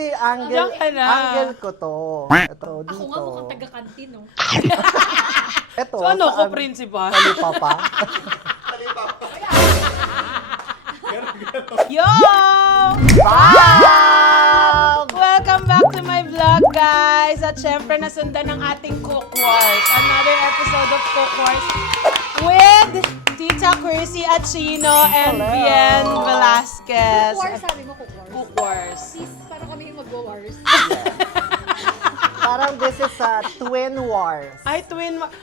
kasi angle, Diyan ka na. angle ko to. Ito, dito. Ako nga mukhang taga-kantin, no? Ito, So ano ko, saan? principal? Kalipa pa. Yo! Bam! Welcome back to my vlog, guys! At syempre, nasundan ng ating Cook Wars. Another episode of Cook Wars with Tita Chrissy Achino and Hello. Bien Velasquez. Cook wars, sabi mo, cook wars. Cook Wars. Sis, parang kami yung mag-wars. Parang this is a twin wars. Ay,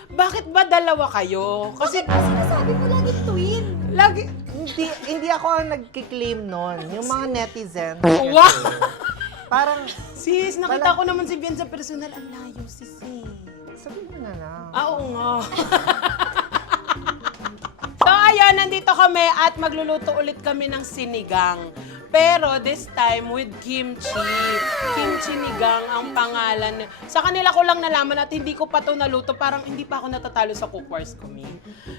bakit ba dalawa kayo? Kasi Sinasabi mo lagi twin. lagi... Hindi ako ang nagkiklaim nun. Yung mga netizens. Wow! Parang, Sis, nakita ko naman si Bien sa personal. Ang layo, sis eh. sabi mo na lang. Oo nga. So, ayan, nandito kami at magluluto ulit kami ng sinigang. Pero this time with kimchi. Kimchi nigang ang pangalan. Sa kanila ko lang nalaman at hindi ko pa to naluto. Parang hindi pa ako natatalo sa Cook Wars ko,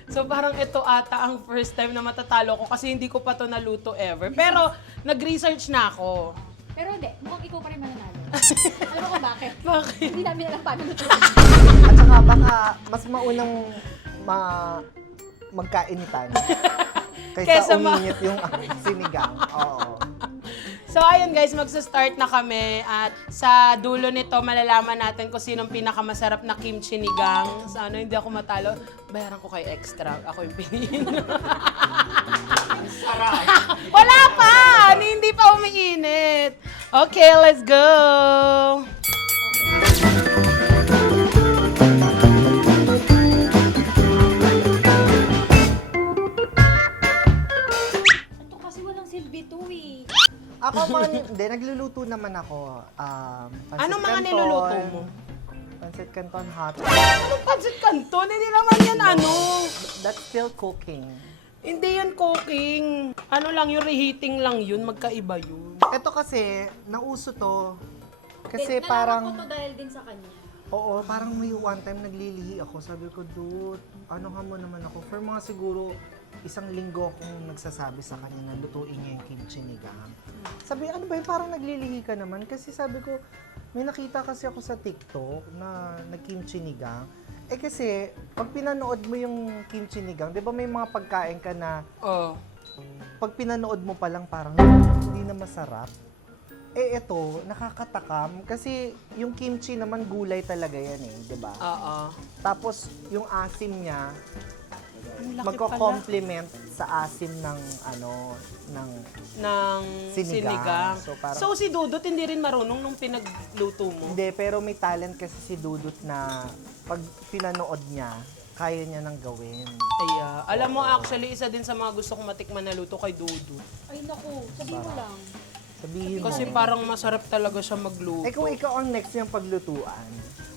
So parang ito ata ang first time na matatalo ko kasi hindi ko pa to naluto ever. Pero nag-research na ako. Pero hindi, mukhang ikaw pa rin mananalo. Alam mo kung bakit? Bakit? Hindi namin alam paano lutuin. At saka baka mas maunang magkainitan Kesa kaysa uminit yung sinigang. Oo. So ayun guys, magsa-start na kami at sa dulo nito malalaman natin kung sinong pinakamasarap na kimchi nigang. Sana hindi ako matalo, bayaran ko kay extra. Ako yung piliin. Wala pa! Hindi pa umiinit. Okay, let's go! Ito kasi walang silbi to eh. Ako man, hindi, nagluluto naman ako. Pancit Anong mga canton, niluluto mo? Pancit canton hot. Anong pancit canton? Hindi naman yan ano. That's still cooking. Hindi yan cooking. Ano lang yun, reheating lang yun. Magkaiba yun. Ito kasi, nauso to. Kasi Nalaman parang, ko to dahil din sa kanya. oo, parang may one time naglilihi ako. Sabi ko, dude, ano ka mo naman ako? For mga siguro, isang linggo akong nagsasabi sa kanya na lutuin niya yung kimchi nigang. Sabi, ano ba yun? Parang naglilihi ka naman. Kasi sabi ko, may nakita kasi ako sa TikTok na nag-kimchi nigang. Eh kasi, pag pinanood mo yung kimchi nigang, di ba may mga pagkain ka na Oh. pag pinanood mo pa lang parang hindi na masarap. Eh ito, nakakatakam kasi yung kimchi naman gulay talaga yan eh, di ba? Oo. Tapos yung asim niya Ang laki magko-complement sa asim ng ng ng Sinigang. sinigang. So, parang- So, si Dudut hindi rin marunong nung pinagluto mo? hindi, pero may talent kasi si Dudut na pag pinanood niya, kaya niya nang gawin. Aya. Alam mo, actually, isa din sa mga gusto kong matikman na luto kay Dudut. Ay naku, sabihin mo lang. Sabihin Kasi mo. parang masarap talaga siya magluto. Eh kung ikaw ang next yung paglutuan,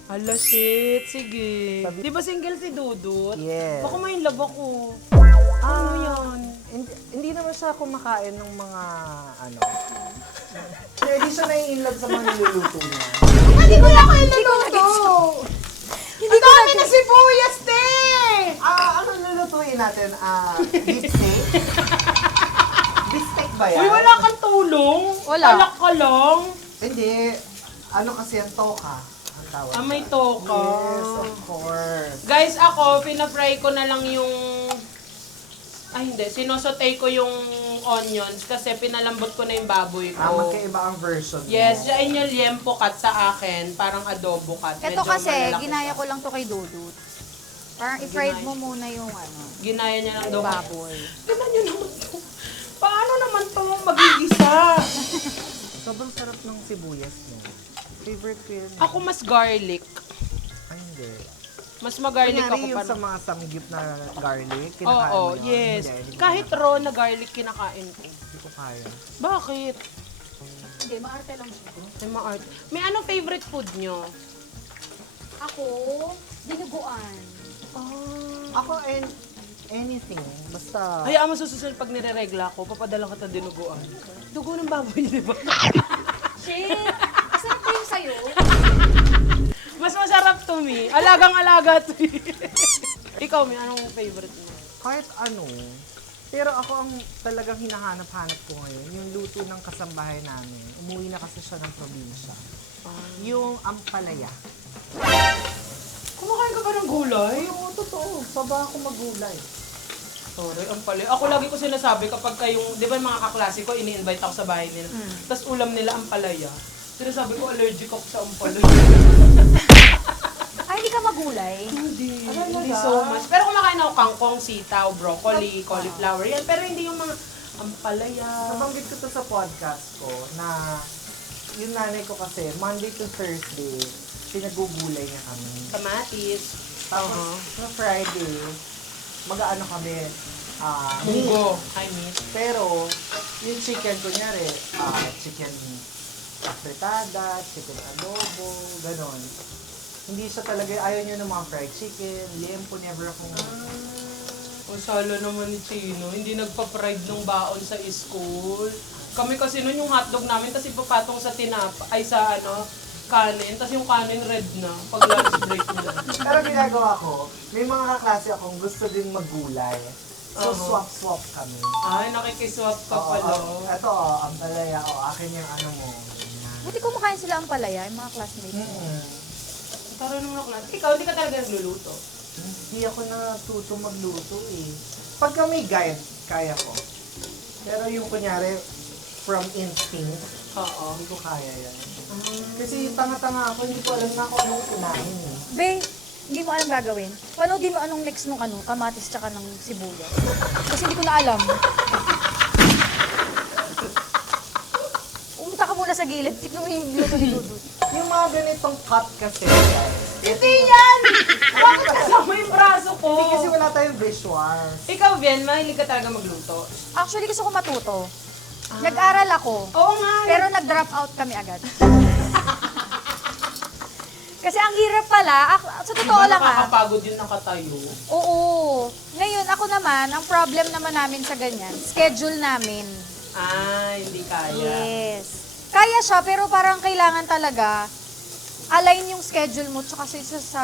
Hala, shit. Sige. Sabi- Di ba single si Dudut? Yes. Baka may love ako. Ano yan? Hindi naman siya kumakain ng mga Hindi siya nai-inlove sa mga niluluto niya. Hindi ko na kayo naluto! Hindi ko na sibuyas, te! Ano lulutuin natin? Beef steak? Beef steak ba yan? Uy, wala kang tulong? Wala. Alak ka lang? Hindi. Ano kasi yan? Toka. Ang tawag. Ah, may toka. Yes, of course. Guys, ako, pinafry ko na lang yung... Ay, hindi. Sinosotay ko yung onions kasi pinalambot ko na yung baboy ko. Magkaiba ang version mo. Yes, dyan yung liempo cut sa akin. Parang adobo cut. Ito Medyo kasi, malalaki ginaya pa. ko lang to kay Dudut. Parang i-fried mo muna yung Ginaya niya lang daw. baboy. Tignan niyo naman to. Paano naman to magigisa? Sobrang sarap ng sibuyas niya. Favorite ko yun. Ako mas garlic. Ay, hindi. Mas mag-garlic Kunyari ako yung pa. sa mga samgyup na garlic, Oo, kinakain mo yun? yes. Hindi, hindi ko Kahit raw na garlic kinakain ko. Hindi ko kaya. Bakit? Hindi, maarte lang siya. May ma-art. May ano favorite food nyo? Ako, dinuguan. Ako, anything. Basta... Hayaan mo sa susunod pag nireregla ko, papadala ka ta dinuguan. Dugo ng baboy, di ba? Shit! Masarap ko yung sayo. Mas masarap to me. Alagang-alaga to me. Ikaw, may anong favorite mo? Kahit ano, Pero ako ang talagang hinahanap-hanap ko ngayon, yung luto ng kasambahay namin. Umuwi na kasi siya ng probinsya. Yung ampalaya. Kumakain ka ba ng gulay? Oo, totoo. Baba ako magulay. Sorry, ang pala. Ako lagi ko sinasabi kapag kayong, di ba yung mga kaklase ko, ini-invite ako sa bahay nila. Tapos ulam nila ang palaya. Sinasabi ko, allergic ako sa ampalaya. Ay, hindi ka magulay. Hindi so much. Pero kumakain ako kangkong, sitaw, broccoli, cauliflower, yan. Pero hindi yung mga ampalaya. Nabanggit ko to sa podcast ko na yung nanay ko kasi, Monday to Thursday, pinagugulay niya kami. Kamatis. Tapos, sa Friday, mag-aano kami, Munggo. Hi, meat. pero, yung chicken, kunyari, chicken afritada, chicken adobo, ganon. Hindi siya talaga, ayaw niya ng mga fried chicken, liempo, never akong... O salo naman ni Chino, hindi nagpa-fried ng baon sa school. Kami kasi nun yung hotdog namin, tapos ipapatong sa ay sa kanin, tapos yung kanin red na, pag lunch break na. Pero ginagawa ko, may mga kaklase akong gusto din maggulay. So, swap-swap kami. Ay, nakikiswap ka pala. Ito, ang palaya, akin yung ano mo. Ganyan. Buti kumakain sila ang palaya, yung mga classmates mo. Tara nung naklas. Ikaw, hindi ka talaga nagluluto. Hindi ako natuto magluto eh. Pagka may guide, kaya ko. Pero yung kunyari, from instinct, Oo. hindi ko kaya yan. Kasi tanga-tanga ako, hindi ko alam na kung anong unahin eh. Be, hindi mo alam gagawin. Panoodin mo anong next nung kamatis tsaka ng sibuyas. Kasi hindi ko na alam. Umunta ka muna sa gilid, tignan mo yung luto ni Dudut. Yung mga ganitong cut kasi, guys. Hindi yan! Bakit kasama yung braso ko? Hindi kasi wala tayong visuals. Ikaw, Ben, mahilig ka talaga magluto. Actually, gusto ko matuto. Nag-aral ako, Oo nga. pero nag-drop out kami agad. Kasi ang hirap pala, sa totoo lang Nakakapagod yung nakatayo. Oo. Ngayon, ako naman, ang problem naman namin sa ganyan, schedule namin. Hindi kaya. Yes. Kaya siya, pero parang kailangan talaga align yung schedule mo tsaka sa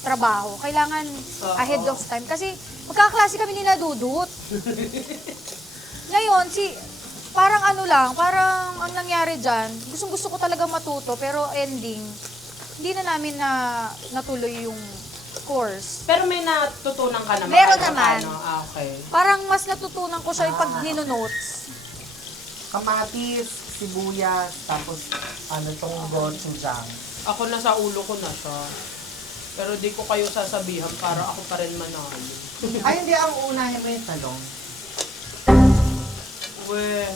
trabaho. Kailangan ahead of time. Kasi magkakaklase kami ni Nadudut. Ngayon, parang parang ang nangyari dyan, gusto ko talaga matuto, pero ending, hindi na namin natuloy yung course. Pero may natutunan ka naman. Meron kahit naman. paano. Okay. Parang mas natutunan ko siya yung pag nino-notes. Kamatis, sibuyas, tapos tong gochujang. Ako na sa ulo ko na siya. Pero di ko kayo sasabihan para ako pa rin manalo. Ay, hindi, ang unahin mo yung talong. We.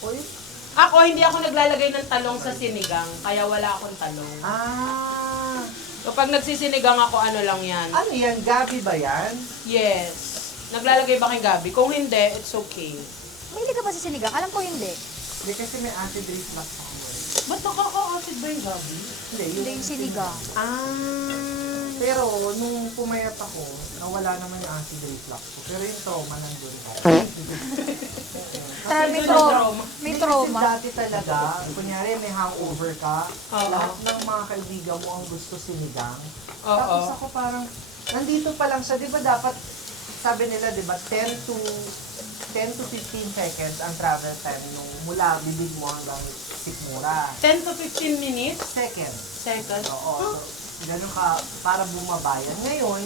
Uy. Ako, hindi ako naglalagay ng talong sa sinigang, kaya wala akong talong. Kapag nagsisinigang ako, ano lang yan? Ano yan? Gabi ba yan? Yes. Naglalagay ba kayong gabi? Kung hindi, it's okay. Mahilig ka ba sa sinigang? Alam ko hindi. Hindi kasi may acid reflux ako. Ba't nakaka-acid ba yung gabi? Hindi, Hindi yung sinigang. Pero nung pumayat ako, nawala naman yung acid reflux ko. Pero yung trauma nandun pa. May trauma. May trauma. Kasi dati talaga, kunyari may hangover ka, Oo. lahat ng mga kaibigan mo ang gusto sinigang. Oo. Tapos ako parang, nandito pa lang siya, di ba dapat, sabi nila, di ba, 10 to 15 seconds ang travel time nung mula bibig mo hanggang sikmura. 10 to 15 minutes? Seconds. Second? Oo. So, ganun ka, para bumabayan. Ngayon,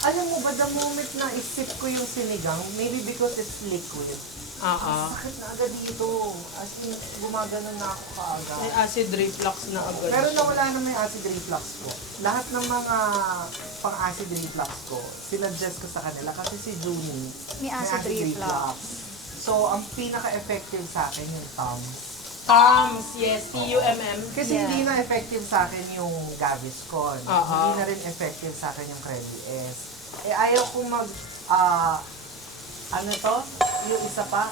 alam mo ba, the moment na isip ko yung sinigang, maybe because it's liquid, Oo. sakit na agad dito. As in, gumaganon na ako kaagad. May acid reflux na agad. Pero nawala na may acid reflux ko. Lahat ng mga pang-acid reflux ko, sinuggest ko sa kanila kasi si Junie May acid reflux. So, ang pinaka-effective sa akin yung Tums. Tums, yes. T-U-M-M. Kasi Yeah. hindi na effective sa akin yung Gaviscon. Oo. Hindi na rin effective sa akin yung Credi S. Eh, ayaw kong ano to? Yung isa pa?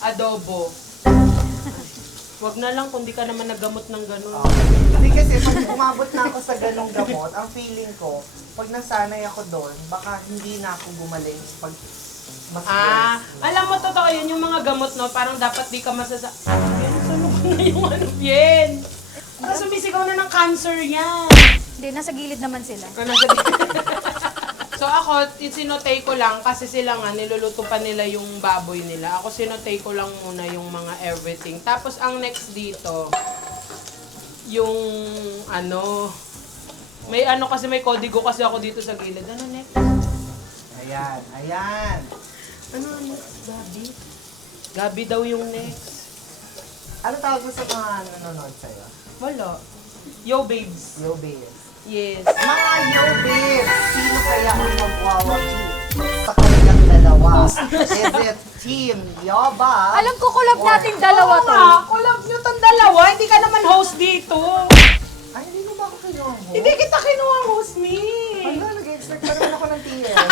Adobo. Wag na lang kung di ka naman nagamot ng ganun. Hindi kasi pag umabot na ako sa ganong gamot, ang feeling ko, pag nasanay ako doon, baka hindi na ako gumaling pag mas Alam mo, totoo yun, yung mga gamot, no, parang dapat di ka Yan, sunod na yung ano, yan. Tapos sumisigaw na ng cancer yan. Hindi, nasa gilid naman sila. So ako, sinotay ko lang kasi sila nga, niluluto pa nila yung baboy nila. Ako sinotay ko lang muna yung mga everything. Tapos ang next dito, yung may kasi may kodigo kasi ako dito sa gilid. Ano next? Ayan. Ano next? Gabi? Gabi daw yung next. Ano tawag mo sa mga nanonood sa'yo? Wala. Yo, babes. Yo, babes. Yes. Mga yo, babes! Sino kaya ang magwawagi sa kanilang dalawa? Is it Team Yoba? Alam ko collab or- nating dalawa Oo to. nga, collab nyo tong dalawa. Hindi ka naman host dito. Ay, hindi mo ba ako kinuha mo? Hindi kita kinuha host me. Ano, nag-expect pa naman ako ng TS.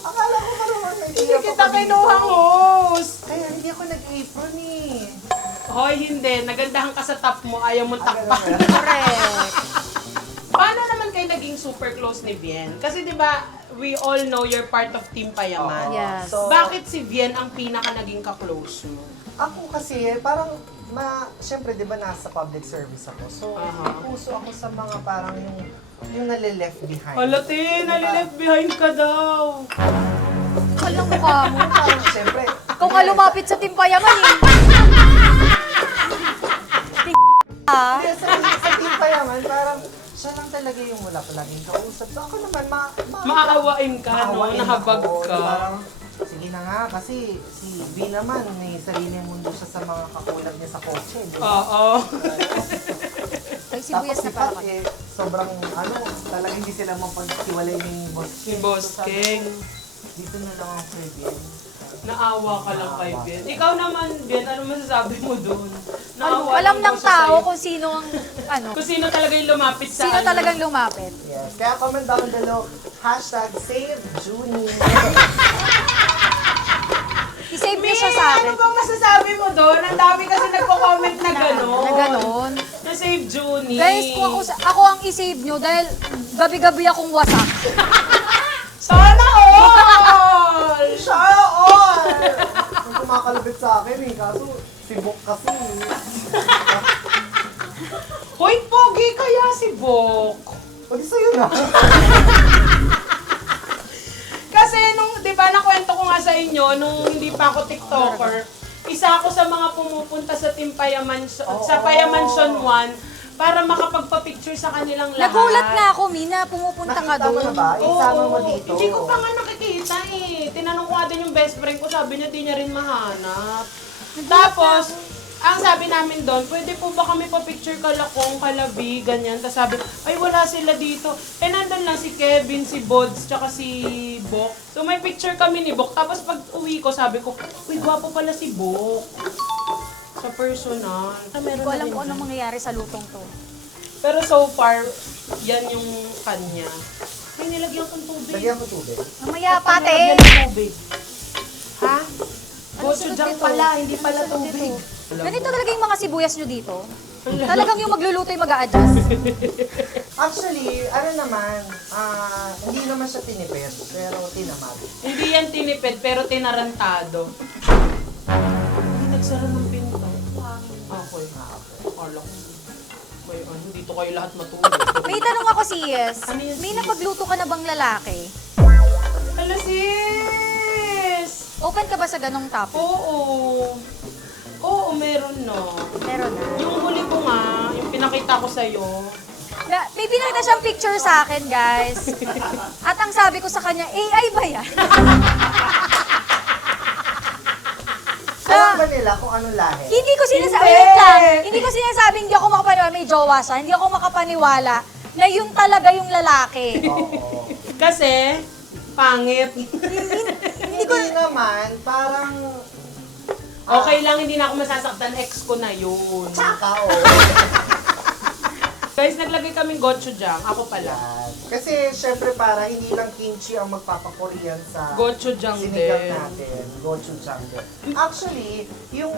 Akala ko marunong may Hindi TS kita ako dito. kinuha host. Kaya hindi ako nag-apron eh. Hoy, hindi. Nagandahan ka sa top mo. Ayaw mong takpan. Correct. Paano naman kayo naging super close ni Bien? Kasi di ba we all know you're part of Team Payaman. Oo. Yes. So, Bakit si Bien ang pinaka naging ka-close mo? ako kasi, parang, syempre, di ba, nasa public service ako. So, puso ako sa mga parang yung nalileft behind. Halate, nalileft behind ka daw. Walang mukha mo. Parang, syempre, Ikaw nga lumapit sa Timpayaman eh. kaya sa Team Payaman, parang, siya lang talaga yung wala palaging kausap. So, ako naman, Maawain ka, no? maawain Nahabag ako. ka. Parang, sige na nga, kasi si B naman, may sariling mundo siya sa mga kakulab niya sa kotse. Di ba? Oo. Ay, Tapos sibuyas si na pala Pat, sobrang, talagang hindi sila mapaghiwalay ni Boss Si King. Boss So, sabi King. ko, dito na lang ako kay Ben. Naawa ka lang kay Bien. Ikaw naman, Bien, ano masasabi mo doon? Naawa Alam lang ng daw siya tao sa'yo. kung sino ang, Kung sino talaga yung lumapit sa sino talagang lumapit. Yes. Kaya comment down below, #SaveJuni. I-save niyo siya sa Ano akin. bang masasabi mo doon? Ang dami kasi nagko-comment na gano'n. Na ganon. Na save Junie. Guys, kung ako ang i-save nyo dahil gabi-gabi akong wasak. Sana all! Siya all! Ang kumakalabit sa akin eh, kaso si Bok kasi. Hoy, pogi kaya si Bok. Pwede sa'yo na. Kasi nung, di ba, nakwento ko nga sa inyo, nung hindi pa ako TikToker, isa ako sa mga pumupunta sa Team Payaman, sa Payamansion 1 para makapagpa-picture sa kanilang lahat. Nagulat nga ako, Mina, pumupunta ka Nakita mo na doon. ba? Isama mo Oo, dito. Hindi ko pa nga nakikita eh. Tinanong ko nga din yung best friend ko, sabi niya di niya rin mahanap. Tapos, ang sabi namin doon, pwede po ba kami pa-picture kalakong, kalabi, ganyan. Tapos sabi, ay wala sila dito. Eh nandun lang si Kevin, si Bods, tsaka si Bok. So may picture kami ni Bok. Tapos pag uwi ko, sabi ko, uy, gwapo pala si Bok. Sa personal. Hindi ko alam kung anong mangyayari sa lutong to. Pero so far, yan yung kanya. May nilagyan kong tubig. Lagyan mo tubig. Mamaya, Lagyan pate. ng tubig. Ha? Ano Gochujang sunod nito? pala, hindi pala Ano sunod tubig. nito? Ganito talaga yung mga sibuyas nyo dito. Talagang yung magluluto yung mag-a-adjust. Actually, ano naman, hindi naman siya tinipid, pero tinamad. Hindi yan tinipid, pero tinarantado. Hindi nagsara ng pinto. Okay. Akala ko. May ano, dito kayo lahat matulog. May tanong ako, Sis. Ano yun, May sis? napagluto ka na bang lalaki? Hala sis! Open ka ba sa ganong topic? Oo. Oo, meron no. Meron na. Yung huli ko nga, yung pinakita ko sa'yo, May pinakita siyang picture sa akin, guys. At ang sabi ko sa kanya, AI ba yan? Alam ba nila kung anong lahi? Hindi ko sinasabi, Hindi! wait lang. Hindi ko sinasabi, hindi ako makapaniwala, may jowa siya. Hindi ako makapaniwala na yun talaga yung lalaki. Oo. kasi, pangit. Hindi ko, Hindi naman, parang... Okay lang, hindi na ako masasaktan, ex ko na yun. Tsaka, Guys, naglagay kaming gochujang. Ako pala. Yan. Kasi, syempre, para hindi lang kimchi ang magpapakorian sa Gochujang sinigang din. natin. Gochujang din. Actually, yung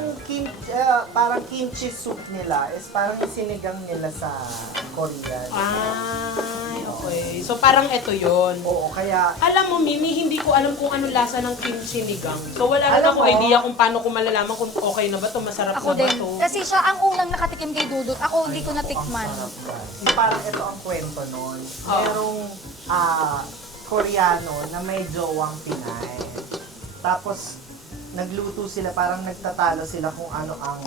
parang kimchi soup nila is parang sinigang nila sa Korean. Ay. okay. So parang ito yon. Oo, kaya Alam mo, Mimi, hindi ko alam kung anong lasa ng kimchi sinigang. So wala rin Alam ako mo, idea kung paano ko malalaman kung okay na ba to, masarap Ako na ba din. to. Kasi siya ang unang nakatikim kay Dudut. Ako hindi ko natikman. Yung parang ito ang kwento nun. Oo. Merong Koreano na may jowang Pinay. Tapos, nagluto sila, parang nagtatalo sila kung ano ang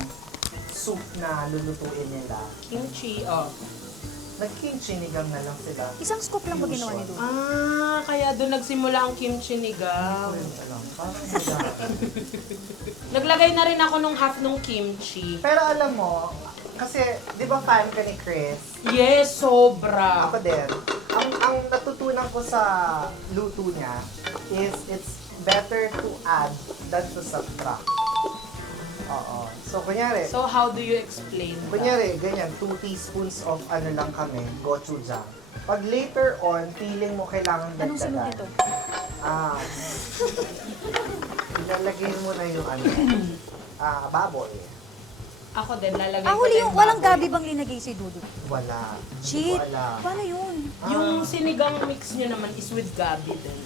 soup na lulutuin nila. Kimchi, oh. Nag-kimchi-nigang na lang sila. Isang scoop lang ba ginawa ni Dudut? Ah, kaya doon nagsimula ang kimchi nigang. Ayun, alam, parang nila. Naglagay na rin ako nung half nung kimchi. Pero alam mo, kasi, di ba fan ka ni Chris? Yes, sobra. Ako din. Ang natutunan ko sa luto niya is it's better to add than to subtract. Oo. So, kunyari, So how do you explain that? kunyari, ganyan, 2 teaspoons of ano lang kami, gochujang. Pag later on, feeling mo kailangan Anong sunod dagdagan. nito? Ilalagay mo na yung ano, baboy. Ako din, lalagay Ah, ko huli din yung walang baboy. gabi bang linagay si Dudut? Wala. Shit! Hindi ko alam. Paano yun? Yung sinigang mix nyo naman is with gabi din.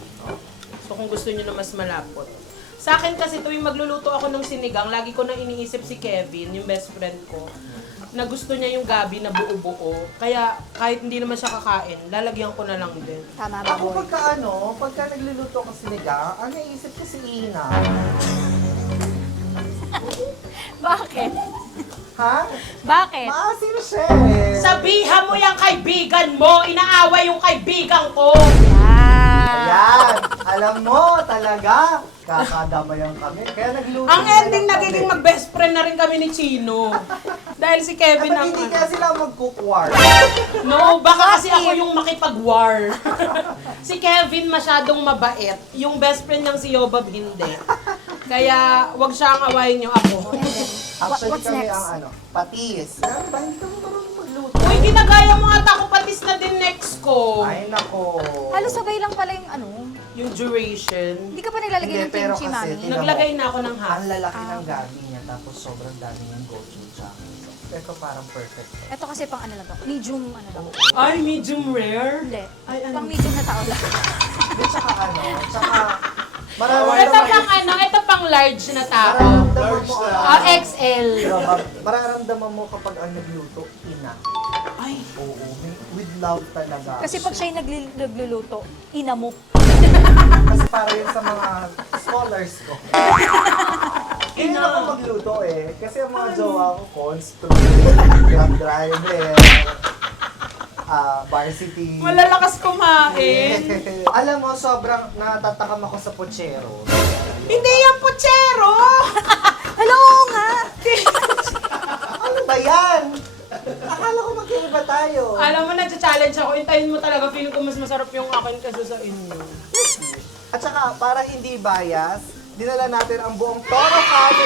So kung gusto nyo na mas malapot. Sa akin kasi tuwing magluluto ako ng sinigang, lagi ko na iniisip si Kevin, yung best friend ko, na gusto niya yung gabi na buo-buo. Kaya kahit hindi naman siya kakain, lalagyan ko na lang din. Tama, Ako baboy. pagka nagluluto ko sinigang, ang naisip ko si Ina. Bakit? Ha? Bakit? Maasim siya eh. Sabihan mo yung kaibigan mo, inaaway yung kaibigan ko. Ayan, alam mo talaga, kakadamayan kami. Kaya nagluto Ang na ending lang nagiging kami. mag-best friend na rin kami ni Chino. Dahil si Kevin Ba't ang... hindi kaya sila mag-cookwar? No, baka kasi ako yung makipag-war. Si Kevin masyadong mabait. Yung best friend niyang si Yobab hindi. Kaya wag siya ang awayin niyo ako. Actually What's kami next? ang ano, patis. Ano ba, hindi kami marunong magluto. Uy, ginagaya mo ata ako patis na din next ko. Ay nako. Halos sabay lang pala yung ano. Yung duration. Hindi ka pa nilalagay Hindi, ng pero kimchi, kasi, mami. tingnan mo, Naglagay na ako ng half. Ang lalaki ng gabi niya, tapos sobrang dami niyang gochujang. Ito parang perfect. Ito kasi pang ano lang to. Medium ano lang. Ay, medium rare. Hindi. Ay, ano? Pang medium na tao lang. At saka ano, tsaka Ito mararamdaman pang ano, ito pang large na tao. mararamdaman mo XL. mararamdaman mo kapag ang nagluto, ina. Ay, Oo, with love talaga. Kasi pag siya'y nagluluto, ina mo. Kasi para yun sa mga scholars ko. Hindi Ina. ako magluto eh. Kasi ang mga jowa ko, construct, grab driver, varsity. malalakas kumain. Alam mo, sobrang natatakam ako sa pochero. Hindi yan puchero! Hello nga! Ano ba yan? Akala ko magkaiba tayo. Alam mo, nag-challenge ako. Intayin mo talaga. Feeling ko mas masarap yung akin kaysa sa inyo. At saka, para hindi bias, dinala natin ang buong toro kami.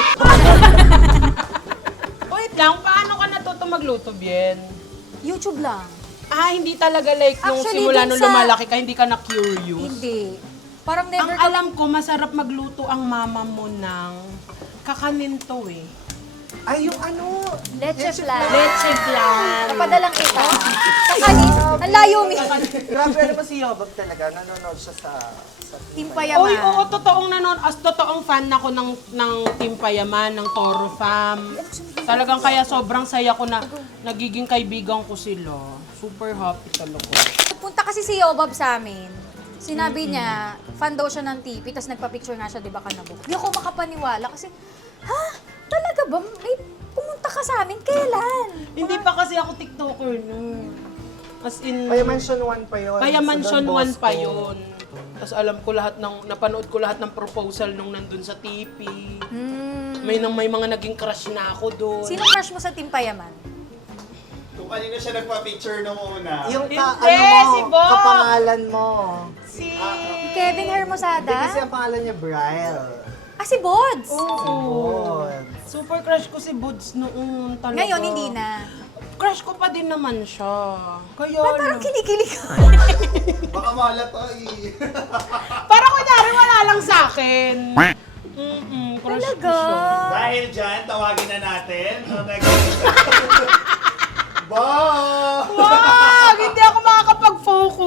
Wait lang, paano ka natuto magluto, Bien? YouTube lang. Ah, hindi talaga like nung Actually, simula dun nung sa- lumalaki ka, hindi ka na-curious? Hindi. Parang Ang never ka... alam ko, masarap magluto ang mama mo ng kakanin to eh. Ay, yung ano? Leche flan. Leche flan. Napadalang kita. Kakanin. Ang layo mi. Grabe, ano ba si Yobab talaga? Nanonood siya sa Team Payaman. Oy, oo, totoong fan ako ng Team Payaman, ng Toro Fam. Talagang kaya sobrang saya ko na nagiging kaibigan ko sila. Super happy talaga. Nagpunta kasi si Yobab sa amin. Sinabi niya, fan daw siya ng TV, tapos nagpa-picture nga siya, di ba, kanabok. Hindi ako makapaniwala kasi, ha? Talaga ba? May pumunta ka sa amin? Kailan? Hindi pa kasi ako TikToker no. As in, Payamansion 1 pa yun. Payamansion Sa Don 1 pa Bosco. yun. Tapos alam ko lahat napanood ko lahat ng proposal nung nandun sa TV. May mga naging crush na ako doon. Sino crush mo sa Team Payaman? Kung kanino siya nagpa-picture nung una. Yung Hindi, ano mo, si Bob. kapangalan mo. Si... Kevin Hindi Hermosada? kasi ang pangalan niya Brian. Ah, si Bods! Oo. Good. Super crush ko si Buds noon talaga. Ngayon, hindi na. Crush ko pa din naman siya. Kaya Ba't parang lang. kinikilig ka? Baka malat to eh. Parang kunyari wala lang sa akin. Crush ko Talaga? siya. Dahil dyan, tawagin na natin. Ba! Wag! Hindi ako makakapag-focus.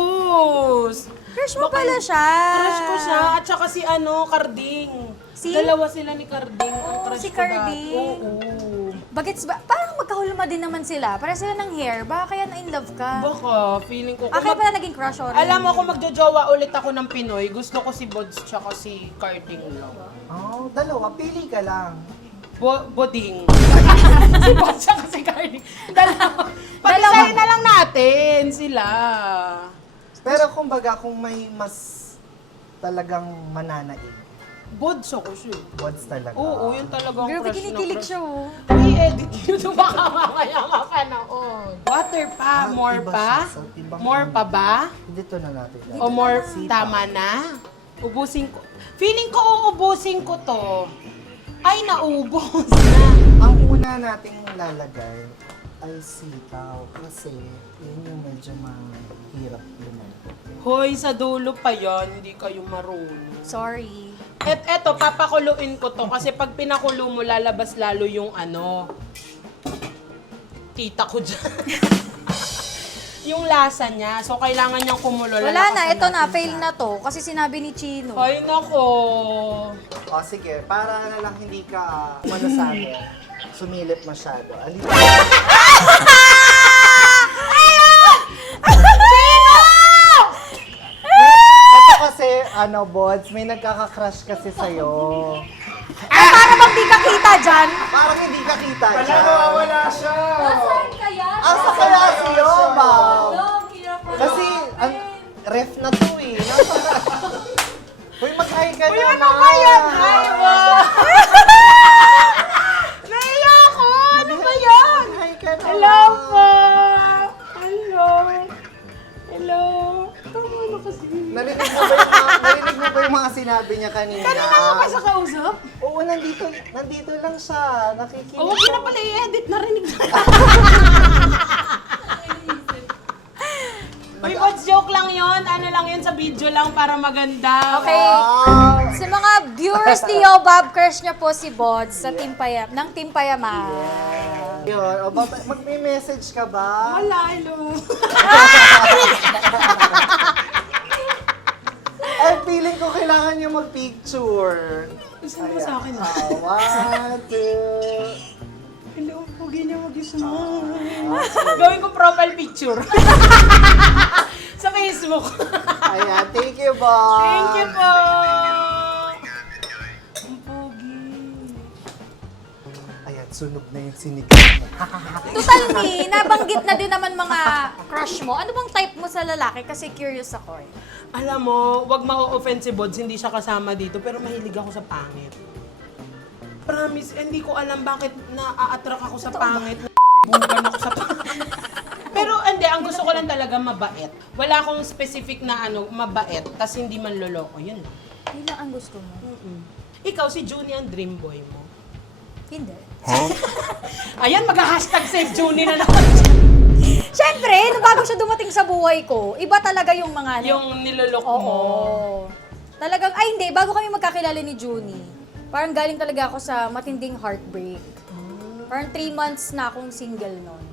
pala siya. Crush ko siya. At saka si Carding. Si? Dalawa sila ni Carding. Ang Oh, crush si ko dati. Carding. Oo. Bagets ba? Parang magkahulma din naman sila. Para sila ng hair. Baka kaya na in love ka. Baka, feeling ko. Kaya pala naging crush or Alam mo, kung magjojowa ulit ako ng Pinoy, gusto ko si Bods tsaka si Carding lang. Oh, dalawa. Pili ka lang. Boding. Si Bods tsaka si Carding. Dalawa. Pag-isahin na lang natin sila. Pero kumbaga, kung may mas talagang mananaig, Bods ako siya. Bods talaga. Oo, yun talagang Grabe, crush na kinikilig crush. siya oh. I-edit yun so baka mamaya mapanood. Water pa, Ah, more iba pa? siya, so ibang- More pa ba? Dito na natin. O more Sipa. tama na? Ubusin ko. Feeling ko uubusin ko to. Ay, naubos na. Ang una nating lalagay ay sitaw kasi yun yung medyo mahirap lumago. Hoy, sa dulo pa yon, hindi kayo marunong. Sorry. Eto, papakuluin ko to kasi pag pinakulo mo, lalabas lalo yung tita ko dyan. Yung lasa niya. So, kailangan niyang kumulo. Wala na, Lalakasan ito na, natin fail siya. na to. Kasi sinabi ni Chino. Ay, nako. O sige, para na lang hindi ka umano sa akin, sumilip masyado. Alito. Ito kasi, Bods, may nagkaka-crush kasi sa'yo. Para bang di ka kita dyan? Parang hindi ka kita Wala, dyan. nawawala siya. Saan kaya? Asa kaya si Yoba? Dong, hirap na. Kasi, ang ref na to eh. Uy, mag-hi ka na. Ano ba yan? Ay, wow. Naiya ako! Ano ba yan? Mag-hi ka na. Hello po! Hello! Hello! Tama na kasi. Narinig mo ba yung mga sinabi niya kanina? Kanina mo pa siya kausap? Oo, nandito lang siya. Nakikinig. O, huwag mo na pala i-edit. Narinig na. Uy, Bods, joke lang yon. Ano lang yun sa video lang para maganda. Okay. Wow. Sa mga viewers ni Yobab, crush niya po si Bods sa Team Payam, ng Team Payaman. Yun. O, mag-message ka ba? Wala, hello. Ay, feeling ko kailangan niya mag-picture. Gusto mo sa akin? One, two. Hello, pugi niya mag-smile. Gawin ko profile picture. Sa Facebook. Ayan, thank you, boss. Thank you po. Ang pogi. Ayan, sunog na yung sinigang mo. Total me, nabanggit na din naman mga crush mo. Ano bang type mo sa lalaki? Kasi curious ako eh. Alam mo, wag ma-offend si Bods, hindi siya kasama dito, pero mahilig ako sa pangit. Promise, hindi ko alam bakit na-attract ako sa pangit. Bugan ako sa pangit. Pero hindi, ang gusto ko lang talaga mabait. Wala akong specific na mabait, tas hindi man loloko. Yun lang. Yun lang ang gusto mo. Ikaw, si Junie ang dream boy mo. Hindi. Ayan, mag-hashtag save Junie na naman. Siyempre, nung bago siya dumating sa buhay ko, iba talaga yung mga... Yung niloloko Oo. mo. Talagang, ay hindi, bago kami magkakilala ni Junie, parang galing talaga ako sa matinding heartbreak. Parang 3 months na akong single noon.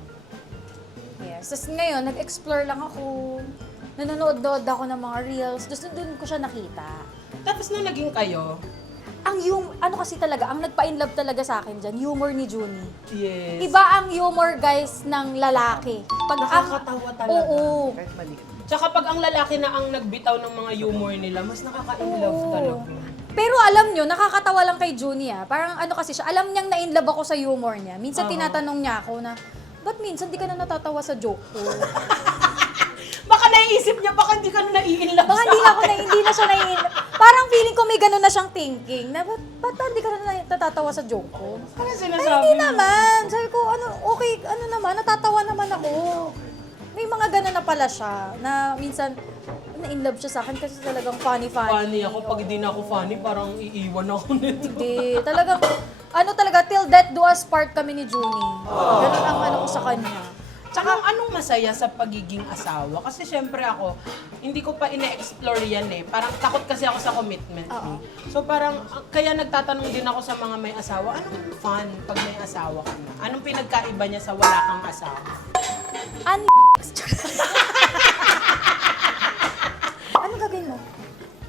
Yes. Tapos ngayon, nag-explore lang ako. Nanonood-nood ako ng mga reels. Tapos doon ko siya nakita. Tapos nung naging kayo, Ano kasi talaga, ang nagpa-inlove talaga sa akin dyan, humor ni Junie. yes. Iba ang humor, guys, ng lalaki. Nakakatawa talaga. Oo. Kahit mali. Tsaka pag ang lalaki na ang nagbitaw ng mga humor nila, mas nakaka-inlove Oo. talaga. Pero alam nyo, nakakatawa lang kay Junie ah. Parang ano kasi siya, alam niyang na-inlove ako sa humor niya. Minsan tinatanong niya ako na, ba't minsan di ka na natatawa sa joke ko? Baka naiisip niya, baka hindi ka na nai-inlove Baka hindi na siya nai-inlove. Parang feeling ko may ganun na siyang thinking, na ba't hindi ka na natatawa sa joke ko? Ano Ay, sinasabi hindi mo? naman. Sabi ko, okay, natatawa naman ako. May mga ganun na pala siya, na minsan, na-inlove siya sa akin kasi talagang funny. Funny ako. Pag hindi na ako funny, parang iiwan ako nito. Hindi. Talagang, till death do us part kami ni Junie. Ganun ang ko sa kanya. Tsaka anong masaya sa pagiging asawa? Kasi syempre ako, hindi ko pa ine-explore yan eh. Parang takot kasi ako sa commitment. Oo. So parang, kaya nagtatanong din ako sa mga may asawa, anong fun pag may asawa ka na? Anong pinagkaiba niya sa wala kang asawa? Ano gagawin mo?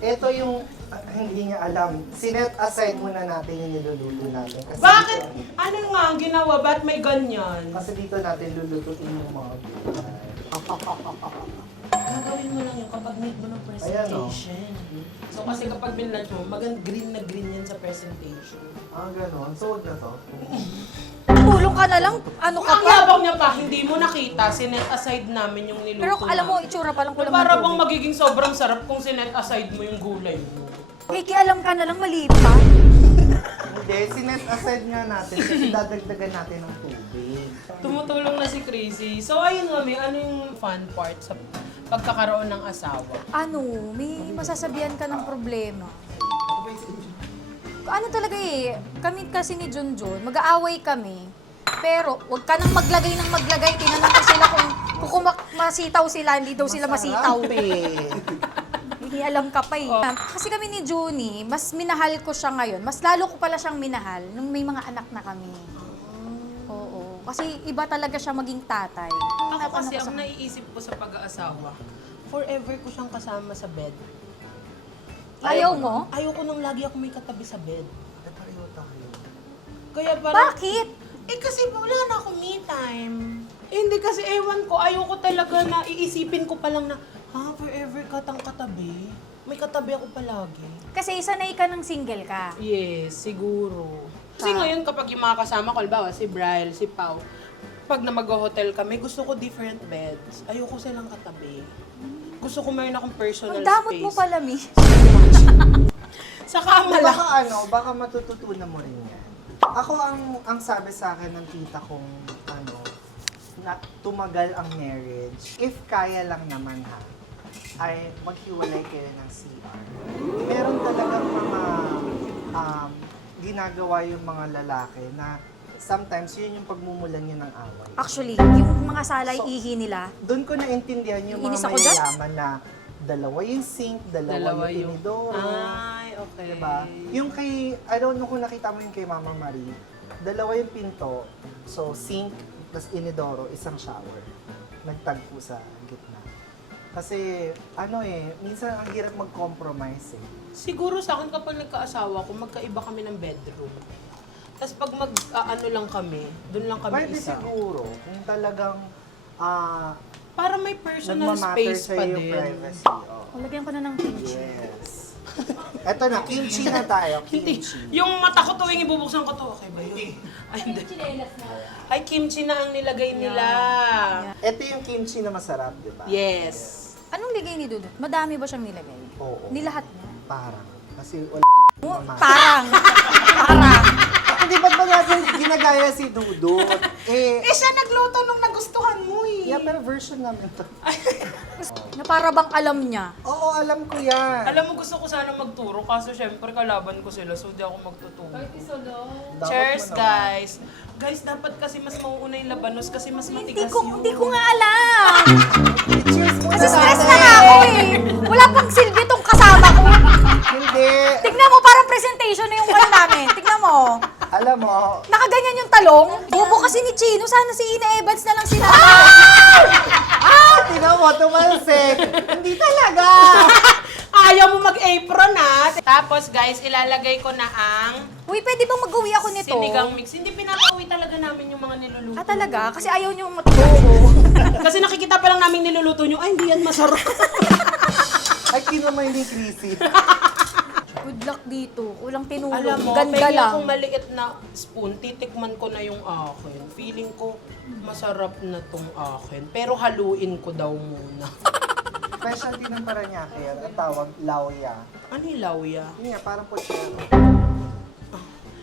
Ito yung, hindi niya alam. Sinet aside muna natin yung niluluto natin. Kasi Bakit? Dito, Ano nga ang ginawa? Ba't may ganyan? kasi dito natin lulutuin yung mga gulay. Gagawin mo lang yun kapag need mo ng presentation. So kasi kapag binlunch mo, green na green yan sa presentation. Ah, gano'n. So, wag na to. Tulong ka na lang, ano ka Ang pa? yabang niya pa, hindi mo nakita, sinet aside namin yung niluto Pero alam mo, namin. itsura pa lang Na kulang para ng bang tubig. magiging sobrang sarap kung sinet aside mo yung gulay mo. Kikialam ka na lang, maliit pa. Hindi, sinet aside nga natin kasi dadagdagan natin ng tubig. Tumutulong na si Crazy. So ayun mami, ano yung fun part sa pagkakaroon ng asawa? Ano, may masasabihan ka ng problema. Ano talaga eh, kami kasi ni Junjun, mag-aaway kami. Pero, wag ka nang maglagay ng maglagay. Tinanong ko sila kung masitaw sila, hindi daw sila masitaw. Masarap eh. Hindi alam ka pa eh. Kasi kami ni Junie, mas minahal ko siya ngayon. Mas lalo ko pala siyang minahal nung may mga anak na kami. Oo. Kasi iba talaga siya maging tatay. Ako kasi Ano ko ang sa- naiisip ko sa pag-aasawa, forever ko siyang kasama sa bed. Ayaw mo? Ayoko nang lagi ako may katabi sa bed. Eh, pareho tayo. Kaya parang... Bakit? Eh kasi wala na akong me time. Eh, hindi kasi ewan ko, ayoko talaga na iisipin ko pa lang na, forever katang katabi. May katabi ako palagi. Kasi sanay ka ng single ka. Yes, siguro. Kasi ngayon kapag yung mga kasama ko, halimbawa si Brian, si Pau, pag na mag-hotel kami, gusto ko different beds. Ayoko silang katabi. Gusto ko mayroon akong personal Ang damot space. mo pala, Mi. Sa kama lang. Baka matututunan mo rin yan. Ako ang sabi sa akin ng tita kong na tumagal ang marriage. If kaya lang naman ay maghiwalay kayo ng CR. Meron talagang mga ginagawa yung mga lalaki na sometimes yun yung pagmumulan nyo ng away. Actually, yung mga salay So, ihi nila, Doon ko naintindihan yung Iinis mga ako dyan? mayayaman na dalawa yung sink, dalawa yung inidoro. Ay, okay. Diba? Yung kay, I don't know kung nakita mo yung kay Mama Marie, dalawa yung pinto, so sink, tas inidoro, isang shower. Nagtagpo sa gitna. Kasi, minsan ang hirap mag-compromise eh. Siguro sa akin kapag nagkaasawa ko, magkaiba kami ng bedroom. Tapos pag mag-ano lang kami, doon lang kami Pwede isa. siguro, kung talagang Para may personal nagmamatter space sa pa yung din. privacy. Oh. lagyan ko na ng kimchi. Yes. Eto na, kimchi na tayo. Hindi. Kimchi. Yung mata ko tuwing ibubuksan ko to, okay ba yun? Ay, hindi. Chinelas na. Ay, kimchi na ang nilagay nila. Ito yung kimchi na masarap, di ba? Yes. Anong ligay ni Dudut? Madami ba siyang nilagay? Oo. Nilahat niya? Parang. Kasi wala naman. Parang. Parang. Hindi ba't ba natin ginagaya si Dudut? Eh, siya nagluto nung nagustuhan mo eh. Yeah, pero version namin to. Na para bang alam niya. Oo, alam ko yan. Alam mo, gusto ko sana magturo, kaso syempre kalaban ko sila, so di ako magtuturo. Kahit isolo. Dapat Cheers, mo naman. guys! Guys, dapat kasi mas mauuna yung labanos kasi mas matigas yun. Hindi ko nga alam. Cheers muna Kasi stress natin. na nga ako eh. Wala pang silbi tong kasama ko. Hindi. Tignan mo, parang presentation na yung wala namin. Tignan mo. Alam mo, Nakaganyan yung talong. Bobo kasi ni Chino. Sana si Ina Evans na lang sila. tingnan mo, tumalsik. Hindi talaga. Ayaw mo mag-apron ha! Tapos guys, ilalagay ko na ang Uy, pwede bang mag-uwi ako nito? sinigang mix. Hindi pinapauwi talaga namin yung mga niluluto. Ah, talaga? Kasi ayaw niyo matutubo. Kasi nakikita pa lang namin niluluto nyo, ay hindi yan masarap. Ay, kinamay ni Chrissy. Good luck dito. Kulang tinulong. Alam mo, Ganda pengi lang. akong maliit na spoon, titikman ko na yung akin. Feeling ko, masarap na tong akin. Pero haluin ko daw muna. Specialty ng Paranaque yan. Ang tawag, lauya. Ano yung lauya? Yun nga, parang putsero.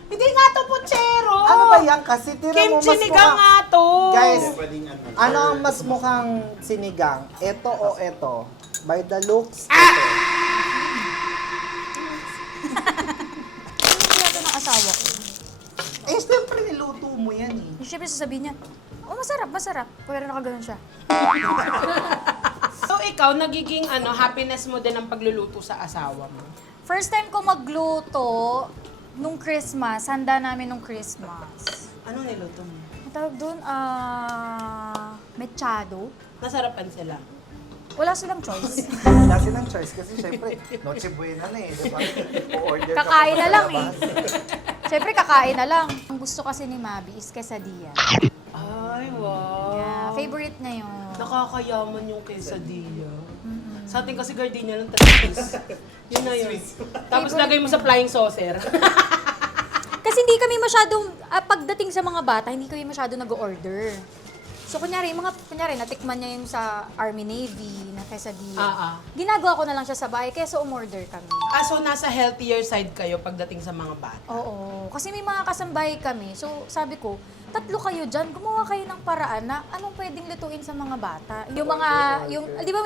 Hindi nga to putsero! Ano ba yan? Kasi tira mo mas Kimchi-nigang nga to! Guys, Pwedeng ano ang mas mukhang sinigang? Ito o ito? By the looks, ito. Ano kaya ito ng asawa ko? Eh, siyempre niluto mo yan eh. Siyempre sasabihin niya, oh, masarap, masarap. Pero nakaganon siya. So ikaw, nagiging happiness mo din ang pagluluto sa asawa mo? First time ko magluto nung Christmas, handa namin nung Christmas. Anong niluto mo? Ang tawag doon, mechado. Nasarapan sila. Wala silang choice. Wala silang choice kasi syempre, Noche Buena na eh. Diba? O-order ka Kakain pa na sa lang labas. Siyempre, kakain na lang. Ang gusto kasi ni Mabi is quesadilla. Ay, wow. Yeah, favorite niya yun. Nakakayaman yung quesadilla. Sa atin kasi gardenia lang tapos. Yun na yun. Tapos lagay mo sa flying saucer. Kasi hindi kami masyadong, pagdating sa mga bata, hindi kami masyado nag-order. So, kunyari, natikman niya yung sa Army Navy na quesadilla. Ginagawa ko na lang siya sa bahay, kaya so umorder kami. So nasa healthier side kayo pagdating sa mga bata. Oo. Kasi may mga kasambahay kami. So, sabi ko, 3 kayo dyan, gumawa kayo ng paraan na anong pwedeng lutuin sa mga bata. Yung mga, di ba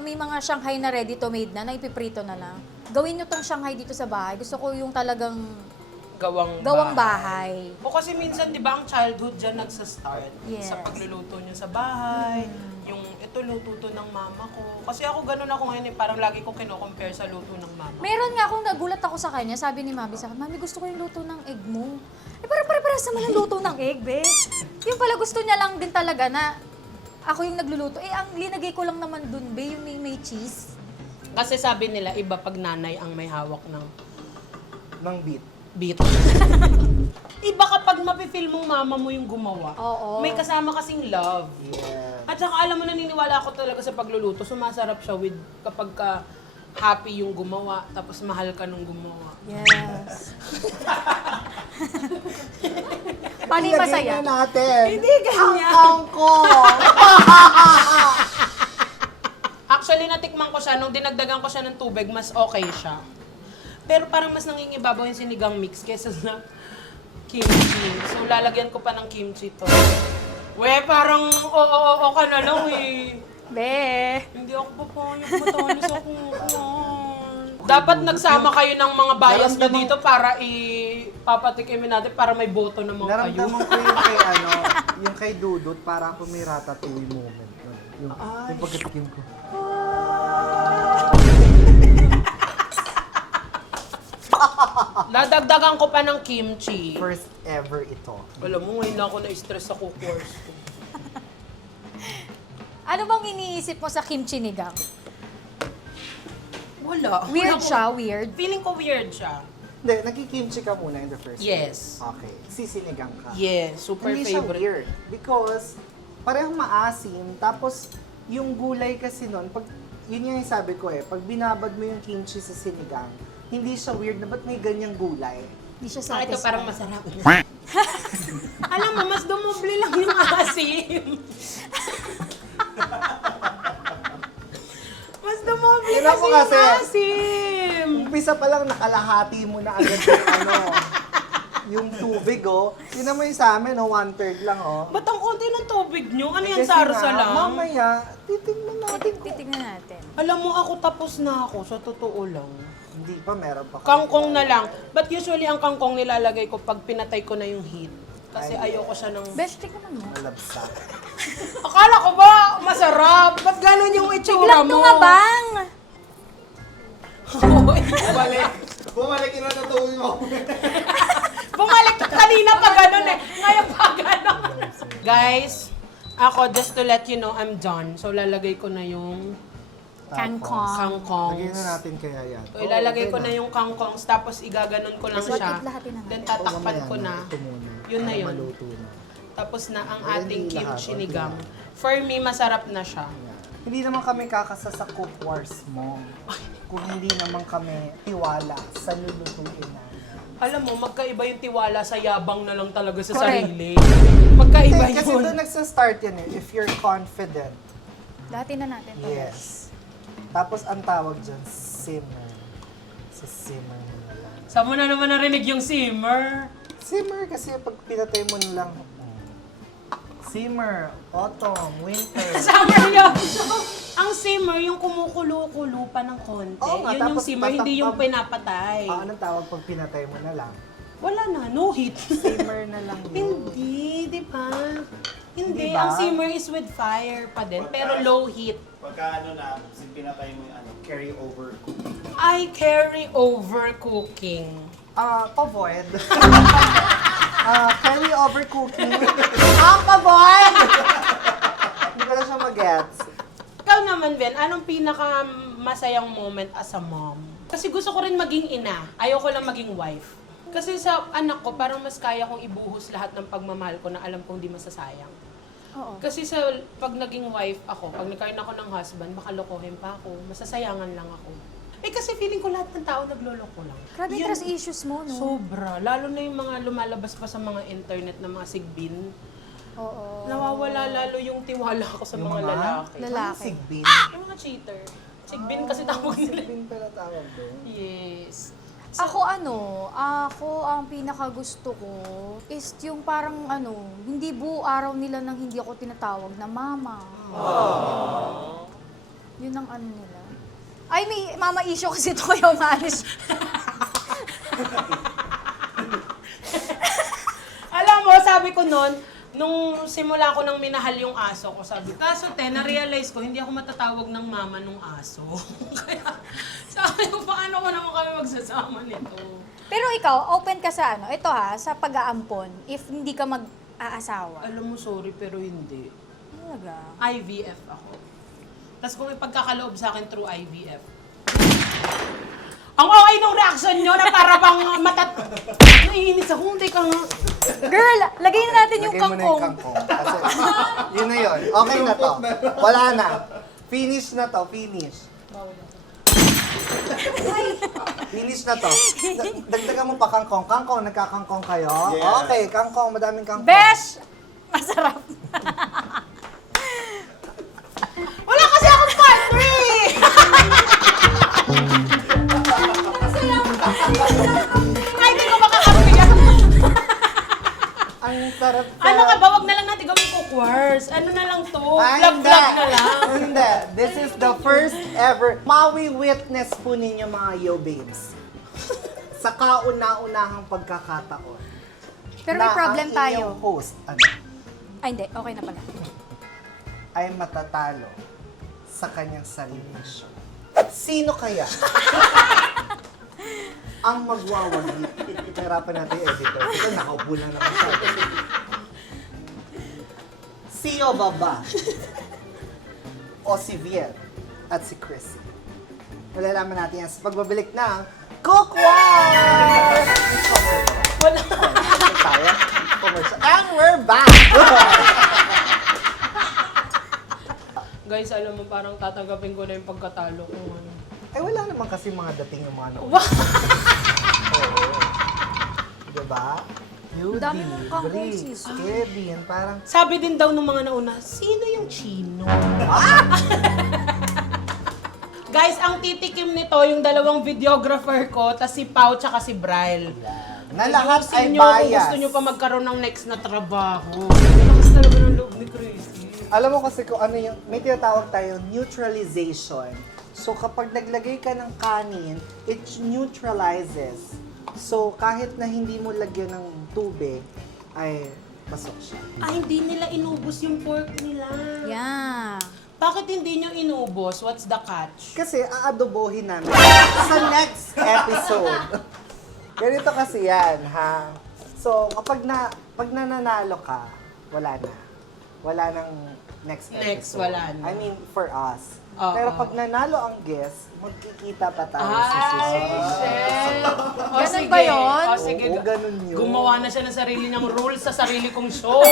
may mga Shanghai na ready to made na ipiprito na lang. Gawin nyo tong Shanghai dito sa bahay. Gusto ko yung talagang gawang bahay. O kasi minsan, di ba, ang childhood dyan nagsa-start Yes. sa pagluluto niyo sa bahay. Yung ito, luto to ng mama ko. Kasi ako ganun ako ngayon eh, parang lagi ko kino-compare sa luto ng mama. Meron nga akong nagulat ako sa kanya, sabi ni Mami sa akin, Mami, gusto ko yung luto ng egg mo. Eh, parang pare-parehas naman ang luto ng egg, be. Yung pala gusto niya lang din talaga na ako yung nagluluto. Eh, ang linagay ko lang naman dun, be, yung may cheese. Kasi sabi nila, iba pag nanay ang may hawak ng Ng beat. beat. Iba kapag mapifeel mong mama mo yung gumawa. Oo. May kasama kasing love. Yeah. At saka alam mo, naniniwala ako talaga sa pagluluto. Sumasarap siya with kapag ka happy yung gumawa, tapos mahal ka nung gumawa. Yes. Paano yung masaya? Ilagay na natin. Hindi ganyan. Ang ko. Actually, natikman ko siya. Nung dinagdagan ko siya ng tubig, mas okay siya. Pero parang mas nangingibabaw yung sinigang mix kesa sa kimchi. So, lalagyan ko pa ng kimchi to. We, parang oo ka na lang eh. Be. Hindi ako papayag matalis ako. Dapat nagsama kayo ng mga bias nyo dito para ipapatikimin natin para may boto naman kayo. Naramdaman ko yung kay yung kay Dudut, para ako may ratatouille moment. Yung pagkatikim ko. Nadagdagan ko pa ng kimchi. First ever ito. Alam mo, ngayon lang ako na-stress sa cookers ko. Ano bang iniisip mo sa kimchi nigang? Wala. Weird Wala ko- siya, weird. Feeling ko weird siya. Hindi, nagkikimchi ka muna in the first Yes. place. Okay. Sisinigang ka. Yes, super Hindi siya favorite. weird. Because, parehong maasim. Tapos, yung gulay kasi nun, pag, yun yung sabi ko eh, pag binabad mo yung kimchi sa sinigang, hindi siya weird na ba't may ganyang gulay? Hindi siya Ah, ito satisfied. parang masarap. Alam mo, mas dumoble lang yung asim. Mas dumoble Tingnan kasi mo yung kasi. asim. Umpisa pa lang nakalahati mo na agad yung yung tubig oh. Yun naman yung sa amin, 1/3 lang oh. Ba't ang konti ng tubig nyo? Ano yan, Kasi sarsa nga, lang? Mamaya, titignan natin. Titignan natin. Alam mo, ako tapos na ako, sa totoo lang. Hindi pa, meron pa. Kangkong na lang. But usually, ang kangkong nilalagay ko pag pinatay ko na yung heat. Kasi Ay, ayoko siya ng... Best, tignan mo. Malabsa. Akala ko ba masarap? Ba't gano'n yung itsura Biglang mo? tumabang! Bumalik yung ratatouille mo. Bumalik kanina pa gano'n eh. Ngayon pa gano'n. Guys, ako, just to let you know, I'm done. So, lalagay ko na yung Kangkong. kangkongs. Lagyan na natin kaya yan. So, ilalagay ko na yung kangkongs, tapos igaganon ko lang What siya. if lahatin na natin? Then, tatakpan mamaya ko na. Ito muna. Yun na Para yun. Maluto na. Tapos na ang Pero ating hindi lahat, kimchi okay nigang. lang. For me, masarap na siya. Hindi naman kami kakasa sa cook wars mo. Kung hindi naman kami tiwala sa lulutuin namin. Alam mo, magkaiba yung tiwala sa yabang na lang talaga sa Correct. sarili. Magkaiba Kasi yun. doon nagsa-start yan eh. If you're confident. Lahatin na natin to. Yes. Tapos ang tawag dyan, simmer. Sa simmer mo na lang. Saan mo na naman narinig yung simmer? Simmer kasi pag pinatay mo na lang. Simmer, autumn, winter. Summer yun. Ang simmer, yung kumukulo-kulo pa ng konti. Oo nga, Yun yung tapos simmer, hindi yung tatakpan. pinapatay. Anong tawag pag pinatay mo na lang? Wala na, no heat. Simmer na lang yun. Hindi, di ba? Hindi, Di ba? ang simmer is with fire pa din, pero low heat. Pagka pinatay mo yung carry over cooking. I carry over cooking. Avoid. Carry over cooking. Avoid! Hindi ko na siya mag-gets. Ikaw naman, Ben, akin, anong pinaka masayang moment as a mom? Kasi gusto ko rin maging ina. Ayoko lang maging wife. Kasi sa anak ko, parang mas kaya kong ibuhos lahat ng pagmamahal ko na alam kong di masasayang. Oo. Kasi sa pag naging wife ako, pag nagkaroon ako ng husband, baka lokohin pa ako. Masasayangan lang ako. Eh kasi feeling ko lahat ng tao nagloloko lang. Grabe yung Yun- trust issues mo, no? Sobra. Lalo na yung mga lumalabas pa sa mga internet na mga sigbin. Oo. Nawawala lalo yung tiwala ko sa mga lalaki. Lalaki. Sigbin. Yung mga cheater. Sigbin kasi tawag nila. Sigbin pala tawag doon. Yes. Ako ang pinakagusto ko is yung parang hindi buo araw nila nang hindi ako tinatawag na mama. Yun ang nila. Ay, may mama issue kasi ito kaya umalis. Alam mo, sabi ko noon, nung simula ko nang minahal yung aso ko, sabi, kaso na-realize ko, hindi ako matatawag ng mama nung aso. Kaya, sabi ko, paano ko naman kami magsasama nito? Pero ikaw, open ka sa sa pag-aampon, if hindi ka mag-aasawa. Alam mo, sorry, pero hindi. Talaga? IVF ako. Tapos kung ipagkakaloob sa akin through IVF, ang okay nung reaction nyo na para bang naiinis ako, hindi ka nga. Girl, lagay na natin yung Lagay mo na yung kangkong. kangkong. Kasi, yun na yun. Okay na to. Wala na. Finish na to. Finish. Finish na to. Dagdagan mo pa kangkong. Kangkong, nagkakangkong kayo? Yeah. Okay, kangkong. Madaming kangkong. Besh! Masarap. Wala kasi akong partner eh! Ay, hindi ko makakapiyan. Ang sarap. Ano ka ba? Wag na lang natin gawin cookwars. Ano na lang to? Ay, Vlog-vlog na lang. Hindi. This is the first ever Mawi-witness po ninyo mga yo babes. Sa kauna-unahang pagkakataon. Pero may na problem ang tayo. inyong host, Ay, hindi. Okay na pala. ay matatalo sa kanyang sariling show. Sino kaya ang magwawagi? Hirapan natin yung editor. Ito, nakaupo lang naman siya. Si Obaba o si Viel at si Chrissy. Malalaman natin yan sa pagbabalik ng Cook Wars! Wala. Tayo, commercial. And we're back! Guys, alam mo, parang tatanggapin ko na yung pagkatalo ko. Ay, wala naman kasi mga dating yung mga nauna. Wow! Oo. Diba? Ang dami mong kangkong, Brie, sis. Kevin, parang... Sabi din daw ng mga nauna, sino yung Chino? Guys, ang titikim nito, yung dalawang videographer ko, tas si Pau tsaka si Bryle. Na lahat ay Ayusin nyo kung bias. gusto nyo pa magkaroon ng next na trabaho. Lakas talaga ng loob ni Chrissy. Alam mo kasi kung ano yung... May tinatawag tayo neutralization. So kapag naglagay ka ng kanin, it neutralizes. So kahit na hindi mo lagyan ng tubig, ay pasok siya. Ay, hindi nila inubos yung pork nila. Yeah. Bakit hindi nyo inubos? What's the catch? Kasi aadobohin namin sa next episode. Ganito kasi yan, ha? So, kapag pag nananalo ka, wala na. Wala nang next episode. Next, wala na. I mean, for us. Oo. Pero pag nanalo ang guest, magkikita pa tayo sa Ay, susunod. shit! O Ganun sige, ba yun? o sige. Oo, ganun yun. Gumawa na siya ng sarili ng rules sa sarili kong show.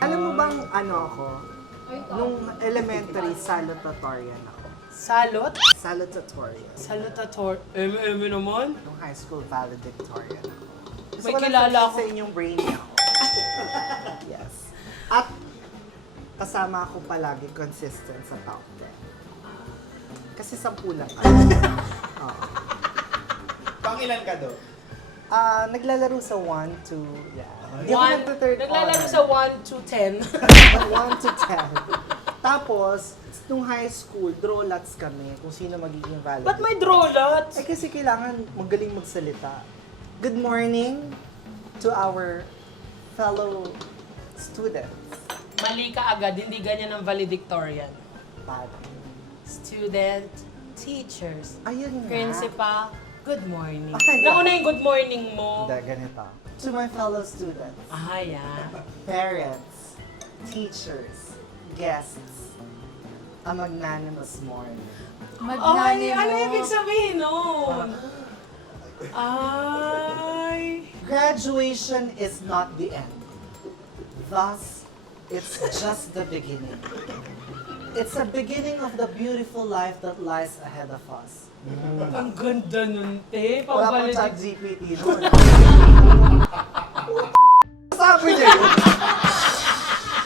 Alam mo bang ano ako? Nung elementary, salutatorian ako. Salot? Salutatorian. Salutator. Eme naman? Nung high school, valedictorian ako. Gusto May ko lang kilala sabihin ako. sa inyong brain ako. Yes. At kasama ako palagi consistent sa top 10. Kasi 10 lang ako. Oo. Pang ilan ka do? Naglalaro sa 1 to, yeah. Hindi ako nagte-third Naglalaro honor. sa 1 to 10. 1 to 10. Tapos, nung high school, draw lots kami kung sino magiging valid. Ba't may draw lots? Eh kasi kailangan magaling magsalita. Good morning to our fellow students. Mali ka agad, hindi ganyan ang valedictorian. Bad. Student, teachers, Ayun nga. principal, good morning. Ay, Nauna yung good morning mo. Hindi, ganito. To my fellow students, Ah, yan. parents, teachers, guests, A magnanimous morning. Ay, ano ibig sabihin nun? Ay. Graduation is not the end. Thus, it's just the beginning. It's the beginning of the beautiful life that lies ahead of us. Ang ganda nun, te. Wala pang Pabalik. chat GPT nun. Sabi niya yun.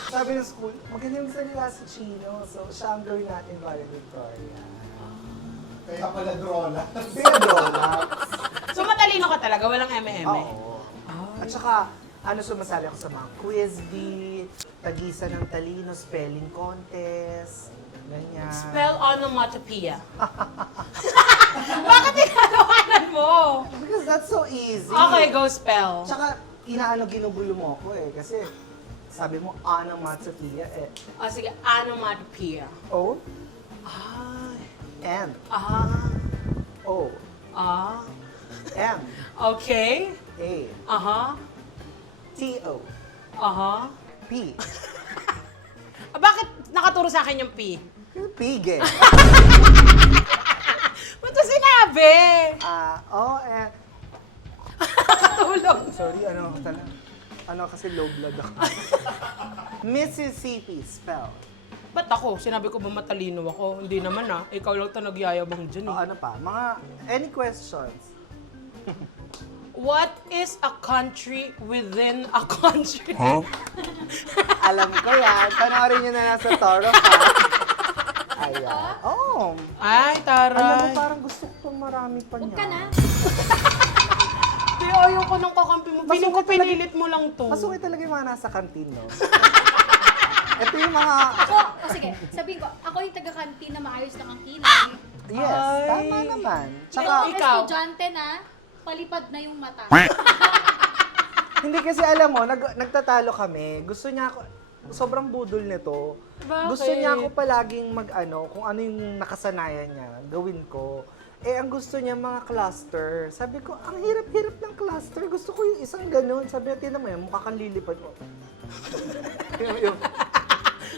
Sabi ng school, magaling salita si Chino. So, siya ang gawin natin para Victoria. Kaya pala drola. Pero, So, matalino ka talaga, walang eme-eme. oo. At saka, sumasali ako sa mga quiz bee, tagisa ng talino, spelling contest, ganyan. Spell onomatopoeia. Bakit tinatawanan mo? Because that's so easy. Okay, go spell. Tsaka, ginugulo mo ako eh. Kasi, sabi mo, onomatopoeia eh. O sige, onomatopoeia. O, Ah. N, Ah. O, Ah. M, Okay. A, Aha. T, O, Aha. P. Bakit nakaturo sa akin yung P? Pig eh. Ba't mo sinabi? O, N. Nakatulog. Sorry, kasi low blood ako. Mississippi, spell. Ba't ako? Sinabi ko ba matalino ako? Hindi naman ah. Ikaw lang ito nagyayabang dyan O, eh. ano pa? Any questions? What is a country within a country? Alam ko yan. Panoorin nyo na nasa Toro, ha? Ayan. Oh. Ay, Alam mo, taray. parang gusto ko marami pa niya. Huwag ka na. Di, ayaw ko nung kakampi mo. Feeling ko Masungit talaga- pinilit mo lang to. Masungit talaga yung mga nasa kantin, no? Ito yung mga... Sige, sabihin ko, ako yung taga-canteen na maayos lang ang kinang. Yes, Ay. tama naman. Tsaka, Tsaka, ikaw. estudyante na, palipad na yung mata. hindi kasi alam mo, nagtatalo kami. Gusto niya ako... Sobrang budol nito. Bakit? Gusto niya ako palaging kung ano yung nakasanayan niya, gawin ko. Eh, ang gusto niya mga cluster. Sabi ko, ang hirap-hirap ng cluster. Gusto ko yung isang ganun. Sabi niya, tinan mo yan, mukha kang lilipad mo. Yung-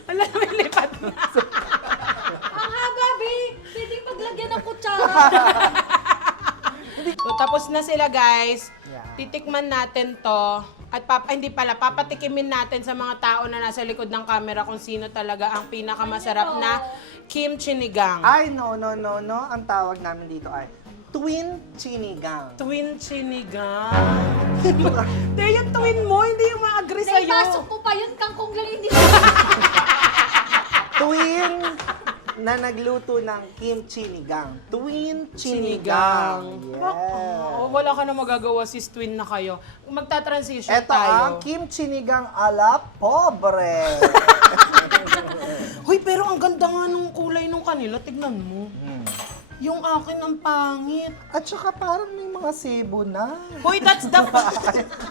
Alam mo, lipat na. Ang haba, be! Pwedeng paglagyan ng kutsara. So, tapos na sila, guys. Yeah. Titikman natin to. At papatikimin natin sa mga tao na nasa likod ng camera kung sino talaga ang pinakamasarap na kimchi nigang. Ay, no. Ang tawag namin dito ay twin chinigang. Twin chinigang. Hindi, yung twin mo, hindi yung ma-agree Naipasok sa'yo. ko pa yun, kangkong linis. Twin na nagluto ng kimchi nigang. Twin chinigang. Yes. Oh, wala ka na magagawa, sis, twin na kayo. Magta-transition Ito tayo. ang kimchi nigang ala pobre. Hoy, pero ang ganda nga nung kulay nung kanila. Tignan mo. Yung akin ang pangit. At saka parang may mga sebo na. Hoy, that's the fat.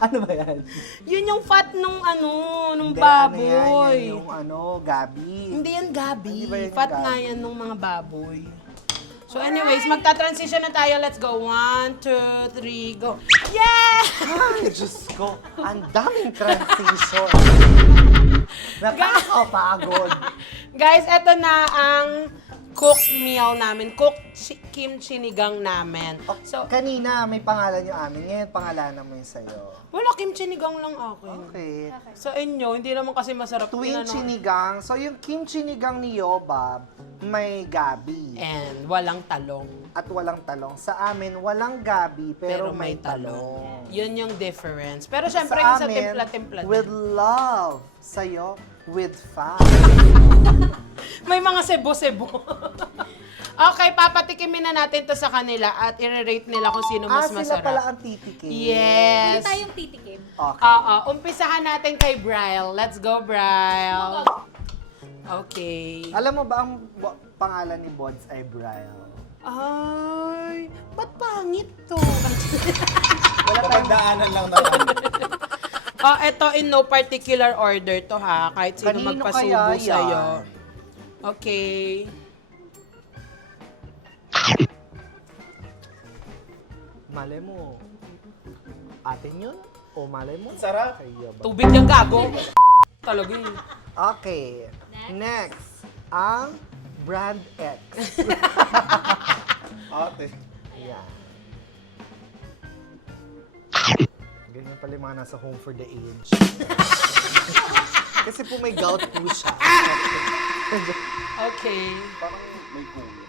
Ano ba yan? Yun yung fat nung nung Hindi, baboy. Yan yung gabi. Hindi yan gabi. Hindi ba yan yung Fat gabi? nga yan nung mga baboy. So anyways, magta-transition na tayo. Let's go. 1, 2, 3, go. Yeah! Ay, Diyos ko. Ang daming transition. Nakakapagod. Guys, eto na ang cooked meal namin. Cooked kimchi nigang namin. So, Kanina, may pangalan yung amin. Ngayon, pangalanan mo yung sa'yo. wala kimchi nigang lang akin. Okay. Sa inyo, hindi naman kasi masarap. Twin yun, ano. chinigang. So, yung kimchi nigang ni Yobab, may gabi. And walang talong. At walang talong. Sa amin, walang gabi, pero may talong. Yun yung difference. Pero syempre, Sa sa amin, timpla-timpla. with love. Sa'yo, with fun. May mga sebo-sebo. Okay, papatikimin na natin to sa kanila at i-rate nila kung sino mas sila masarap. pala ang titikin. Hindi Yes. tayong titikim. Okay. Oo, umpisahan natin kay Bryle. Let's go, Bryle. Okay. Alam mo ba ang pangalan ni Bods ay Bryle? Ay, ba't pangit to? Kapagdaanan lang naman. Eto in no particular order to ha, kahit sino Kanino magpasubo kaya yan? sa'yo. Okay. Malay mo, atin yun? O malay mo? Sarap. Kay Yobab. Tubig yung gago. Talaga eh. Okay. Next, ang Brand X. Ate. Ayan. Ganyan pala yung mga nasa home for the age. Kasi po may gout po siya. Okay. Parang may kulo.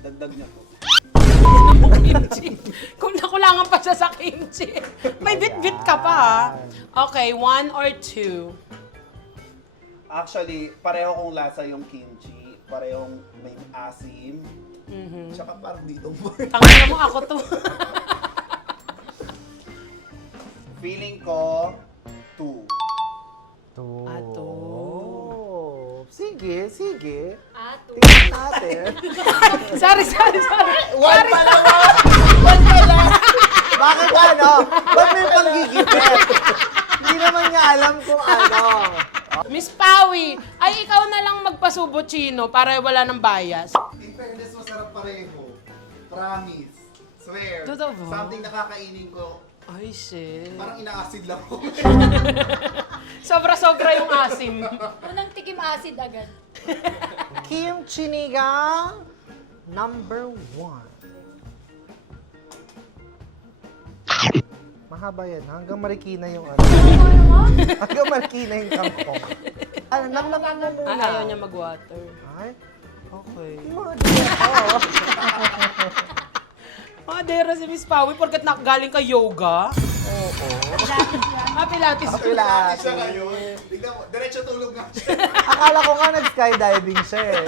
Dagdag niya po. Kimchi. Kung nakulangan pa siya sa kimchi. May bit-bit ka pa, ha? Okay, 1 or 2? Actually, pareho kong lasa yung kimchi. Parehong may asim. Tsaka parang ditong Tangina mo ako to. Feeling ko, 2. To. Ato. Sige, sige. Ato. Tingnan natin. Sorry. One pala! One pala! Bakit ano? Ba't may panggigipit? Hindi naman niya alam kung ano. Miss Pawi, ay ikaw na lang magpasubo chino para wala ng bias. In fairness, masarap pareho. Promise. Swear. Totoo ba? Something nakakainin ko. Ay, shit. Parang ina-acid lang ko. Sobra-sobra yung asim. Unang tikim acid agad. Kimchi Nigang number 1. Mahaba yan. Hanggang Marikina yung ano. Hanggang Marikina yung kangkong. Ano, namnaman mo muna. Ayaw niya mag-water. Ay, okay. Madera si Miss Pawi porkat galing ka yoga. Oo. Pilates. Pilates. Siya ngayon. Tignan mo, diretso tulog nga siya. Akala ko nga nag-skydiving siya eh.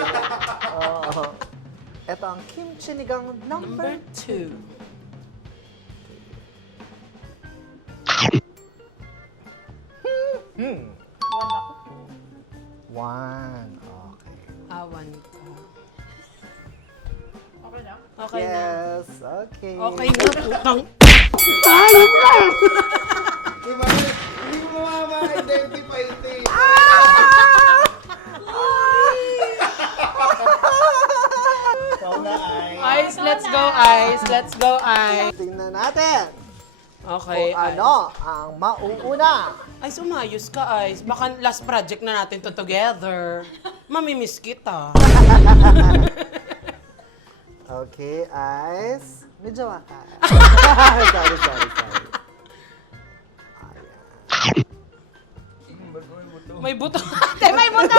Oo. Ito ang Kimchi Nigang number Number 2. One. Okay. Awan ka. Okay na? Okay na. Yes, okay. Okay na, putang. Diba? Hindi mo mama-identify ito eh. Ikaw na ay. Ice, let's go, Ice. Let's go, Ice. Tingnan natin Okay, kung ano ang mauuna. Ice, umayos ka, Ice. Baka last project na natin to together. Mamimiss kita. Okay, Ice. Medyo waka. sorry. May buto. Ate, may buto!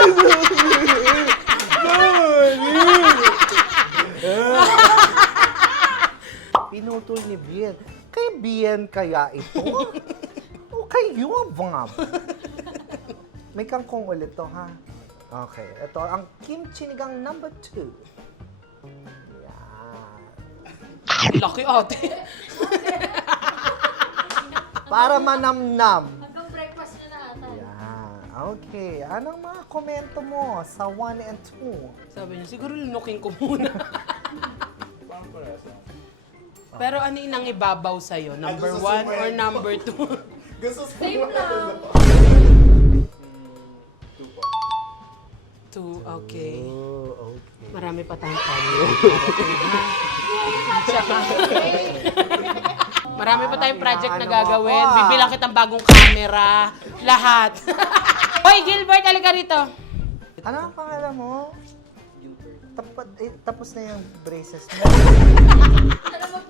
Pinutol ni Bien. Kay Bien kaya ito? O kay Yuabang? May kangkong ulit to, ha? Okay, ito ang Kimchi Nigang number 2. Yan. Laki, ate. Para manamnam. Hanggang breakfast na na ata. Yan. Okay, anong mga komento mo sa 1 and 2? Sabi niya, siguro lunukin ko muna. Pero ano inang ibabaw sa'yo? Number Ay, gusto 1 or sumay. number 2? Gusto Same lang. 2, okay. Oh, okay. Marami pa tayong project. Tsaka, marami pa tayong project na Ano gagawin. ako, ah. Bibilang kitang bagong camera. Lahat. Hoy, Gilbert, halika rito. Ano ang pangalan mo? Tapos na yung braces mo.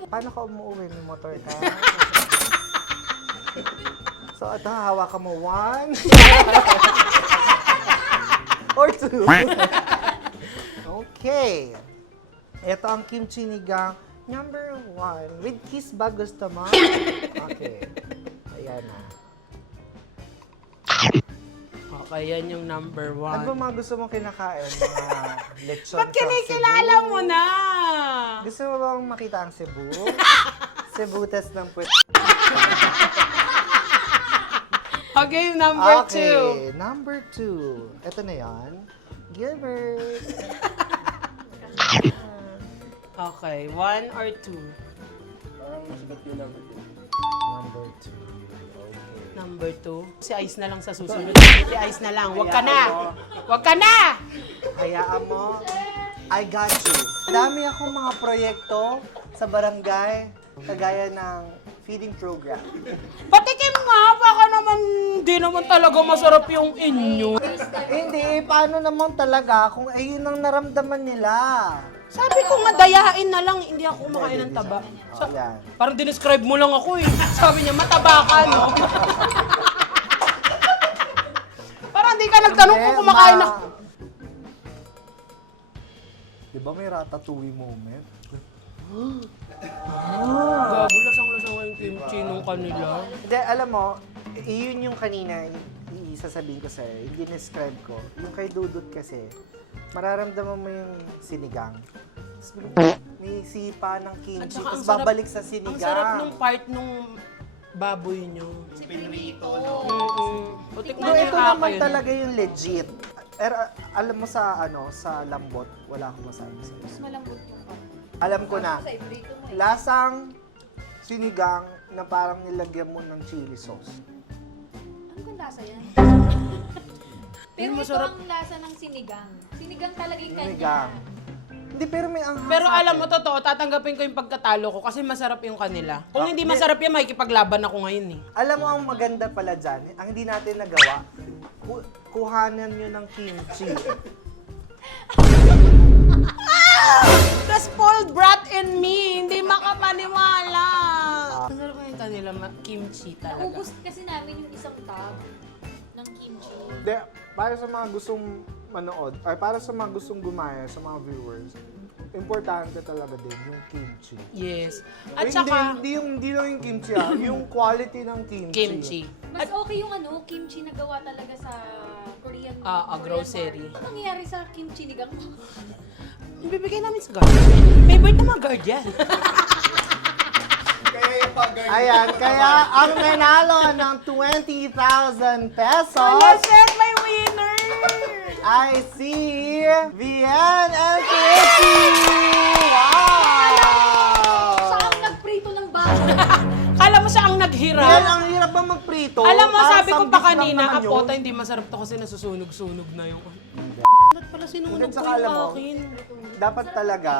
Paano ka umuwi? May motor ka? So, ito, hawakan mo 1 or 2. Okay. Ito ang Kimchi Nigang number 1. With kiss ba gusto mo? Okay. Ayan na. Okay, yan yung number Ano ba 1. mga gusto mong kinakain? Mga lechon Ba't from kinikilala Cebu? mo na? Gusto mo bang makita ang Cebu? Cebu test ng puwet. Okay, number 2. Okay, number 2. Ito na yan. Gilbert. Okay, 1 or 2? Number 2. Okay. Number 2. Si Ice na lang sa susunod. Si Ice na lang. Huwag ka na! Huwag ka na! Hayaan mo. I got you. Dami akong mga proyekto sa barangay, kagaya ng feeding program. Patikim nga! Baka naman di naman talaga masarap yung inyo. Hindi, paano naman talaga kung ayun ang naramdaman nila? Sabi ko nga, dayain na lang, hindi ako kumakain ng taba. Oh, yan. Parang dinescribe mo lang ako eh. Sabi niya, mataba ka, no? Parang hindi ka nagtanong kung kumakain ako. Diba may ratatouille moment? Gago, lasang-lasang nga yung kimchi nung kanila. Hindi, alam mo, yun yung kanina, isasabihin ko sa'yo, yung dinescribe ko. Yung kay Dudut kasi, mararamdaman mo yung sinigang. Tapos may sipa ng At kimchi, saka tapos ang sarap- babalik sa sinigang. Ang sarap nung part nung baboy nyo. Pinrito, no? Putik No, na ito yung naman yun. talaga yung legit. Pero alam mo sa sa lambot, wala akong masabi sa'yo. Mas malambot yung pan. Alam ko na, Sa ibrito mo. lasang sinigang na parang nilagyan mo ng chili sauce. Ano kung lasa yan? Pero Yung ito masarap. ang lasa ng sinigang. Sinigang talaga yung kanya. Sinigang. Hindi, pero may anghang Pero sa alam akin. mo, totoo, tatanggapin ko yung pagkatalo ko kasi masarap yung kanila. Kung hindi masarap yan, makikipaglaban ako ngayon eh. Alam mo, ang maganda pala dyan, ang hindi natin nagawa, kuhanan nyo ng kimchi. The spoiled brat in me, hindi makapaniwala. Masarap yung kanila, kimchi talaga. Naubos kasi namin yung isang tub ng kimchi. Hindi, para sa mga gustong manood, ay para sa mga gustong gumaya, sa mga viewers, importante talaga din yung kimchi. Yes. At Ay, saka, hindi lang yung kimchi yung quality ng kimchi. kimchi. Mas okay yung kimchi na gawa talaga sa Korean Korean grocery. market. Ano nangyayari sa kimchi ni Gang? Ibibigay namin sa guard. Favorite na mga guard yan. Kaya yung pag-guard. Ayan, kaya ang nanalo ng 20,000 pesos Oh, yes, yes, my winner! ay si Vian and Chrissy! Wow! Siya ang nagprito ng baboy. Kala mo siya ang Vian, naghirap. ang hirap ba magprito? Alam mo, Parang sabi ko pa samgit lang kanina, naman yun. apota, hindi masarap to kasi nasusunog-sunog na yung... Ba't pala sinunog Hanggang ko sa alam yung mo, akin? dapat talaga,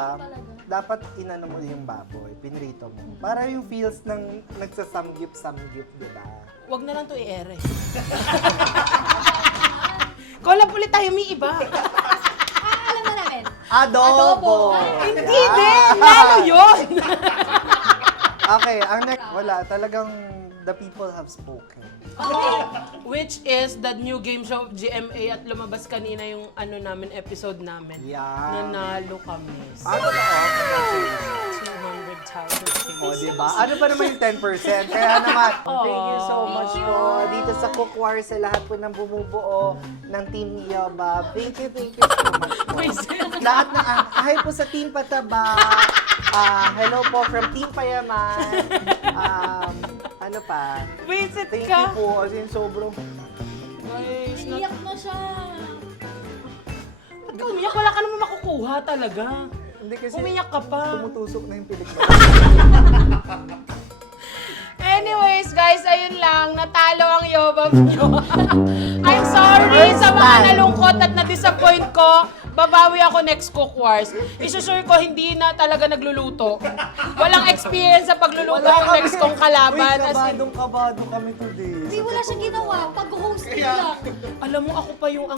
dapat inano mo yung baboy, pinrito mo. Para yung feels ng nagsasamgip-samgip, di ba? Huwag na lang to i-ere. Collab ulit tayo, may iba. Alam na namin. Adobo! Hindi din, lalo yun. Okay, ang next, wala, talagang the people have spoken. Which is the new game show of GMA at lumabas kanina yung namin, episode namin. Yan. Nanalo kami. Ano ba? 200,000 O, pesos. di ba? Ano ba naman yung 10%? Kaya naman, thank you so much Thank you. po dito sa Cookware sa lahat po ng bumubuo ng Team Yoba. Thank you so much po. Lahat ng, hi po sa Team Pataba. Hello po from Team Payaman. Ano pa? Visit Thank ka. you po. As in, sobrang... Guys, Iyak na siya. Ba't ka umiyak? Wala ka naman makukuha talaga. Hindi kasi Umiyak ka pa. tumutusok na yung pilik mo. Anyways, guys, ayun lang. Natalo ang Yobab nyo. I'm sorry sa mga nalungkot at na-disappoint ko. Babawi ako next Cook Wars. Isusure ko, hindi na talaga nagluluto. Walang experience sa pagluluto ng next kong kalaban. Uy, As in, kabadong kami today. Hindi, wala siyang ginawa. Pag-host lang. alam mo, ako pa yung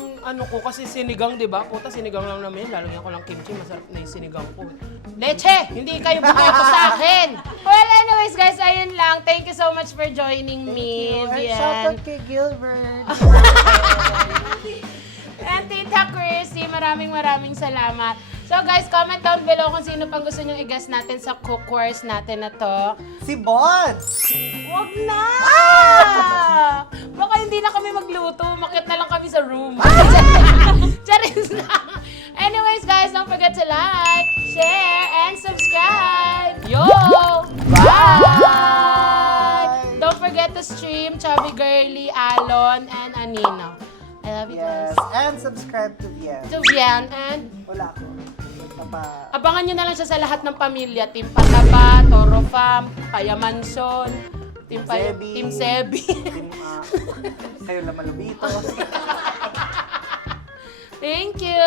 ko kasi sinigang, di ba? Puta, sinigang lang namin. Lalo yan ko lang kimchi. Masarap na yung sinigang ko. Leche! Hindi kayo bumoto sa akin! Well, anyways, guys, ayun lang. Thank you so much for joining me, Ay, Vian. shoutout kay Gilbert. And Tita Chrissy, maraming salamat. So guys, comment down below kung sino pang gusto nyong i-guess natin sa cookwars natin na to. Si Bon! Wag na! Baka hindi na kami magluto. Makit na lang kami sa room. Charis lang. Anyways guys, don't forget to like, share, and subscribe. Yo! Bye! Don't forget to stream Chubby Girly, Alon, and Anina. I love you Yes, guys. and subscribe to Vian. To Vian and Wala ko. abangan nyo na lang siya sa lahat ng pamilya. Team Pataba, Toro Fam, Paya Mansion, Team Sebi. Team Sebi. Kayo lang malubito. Thank you!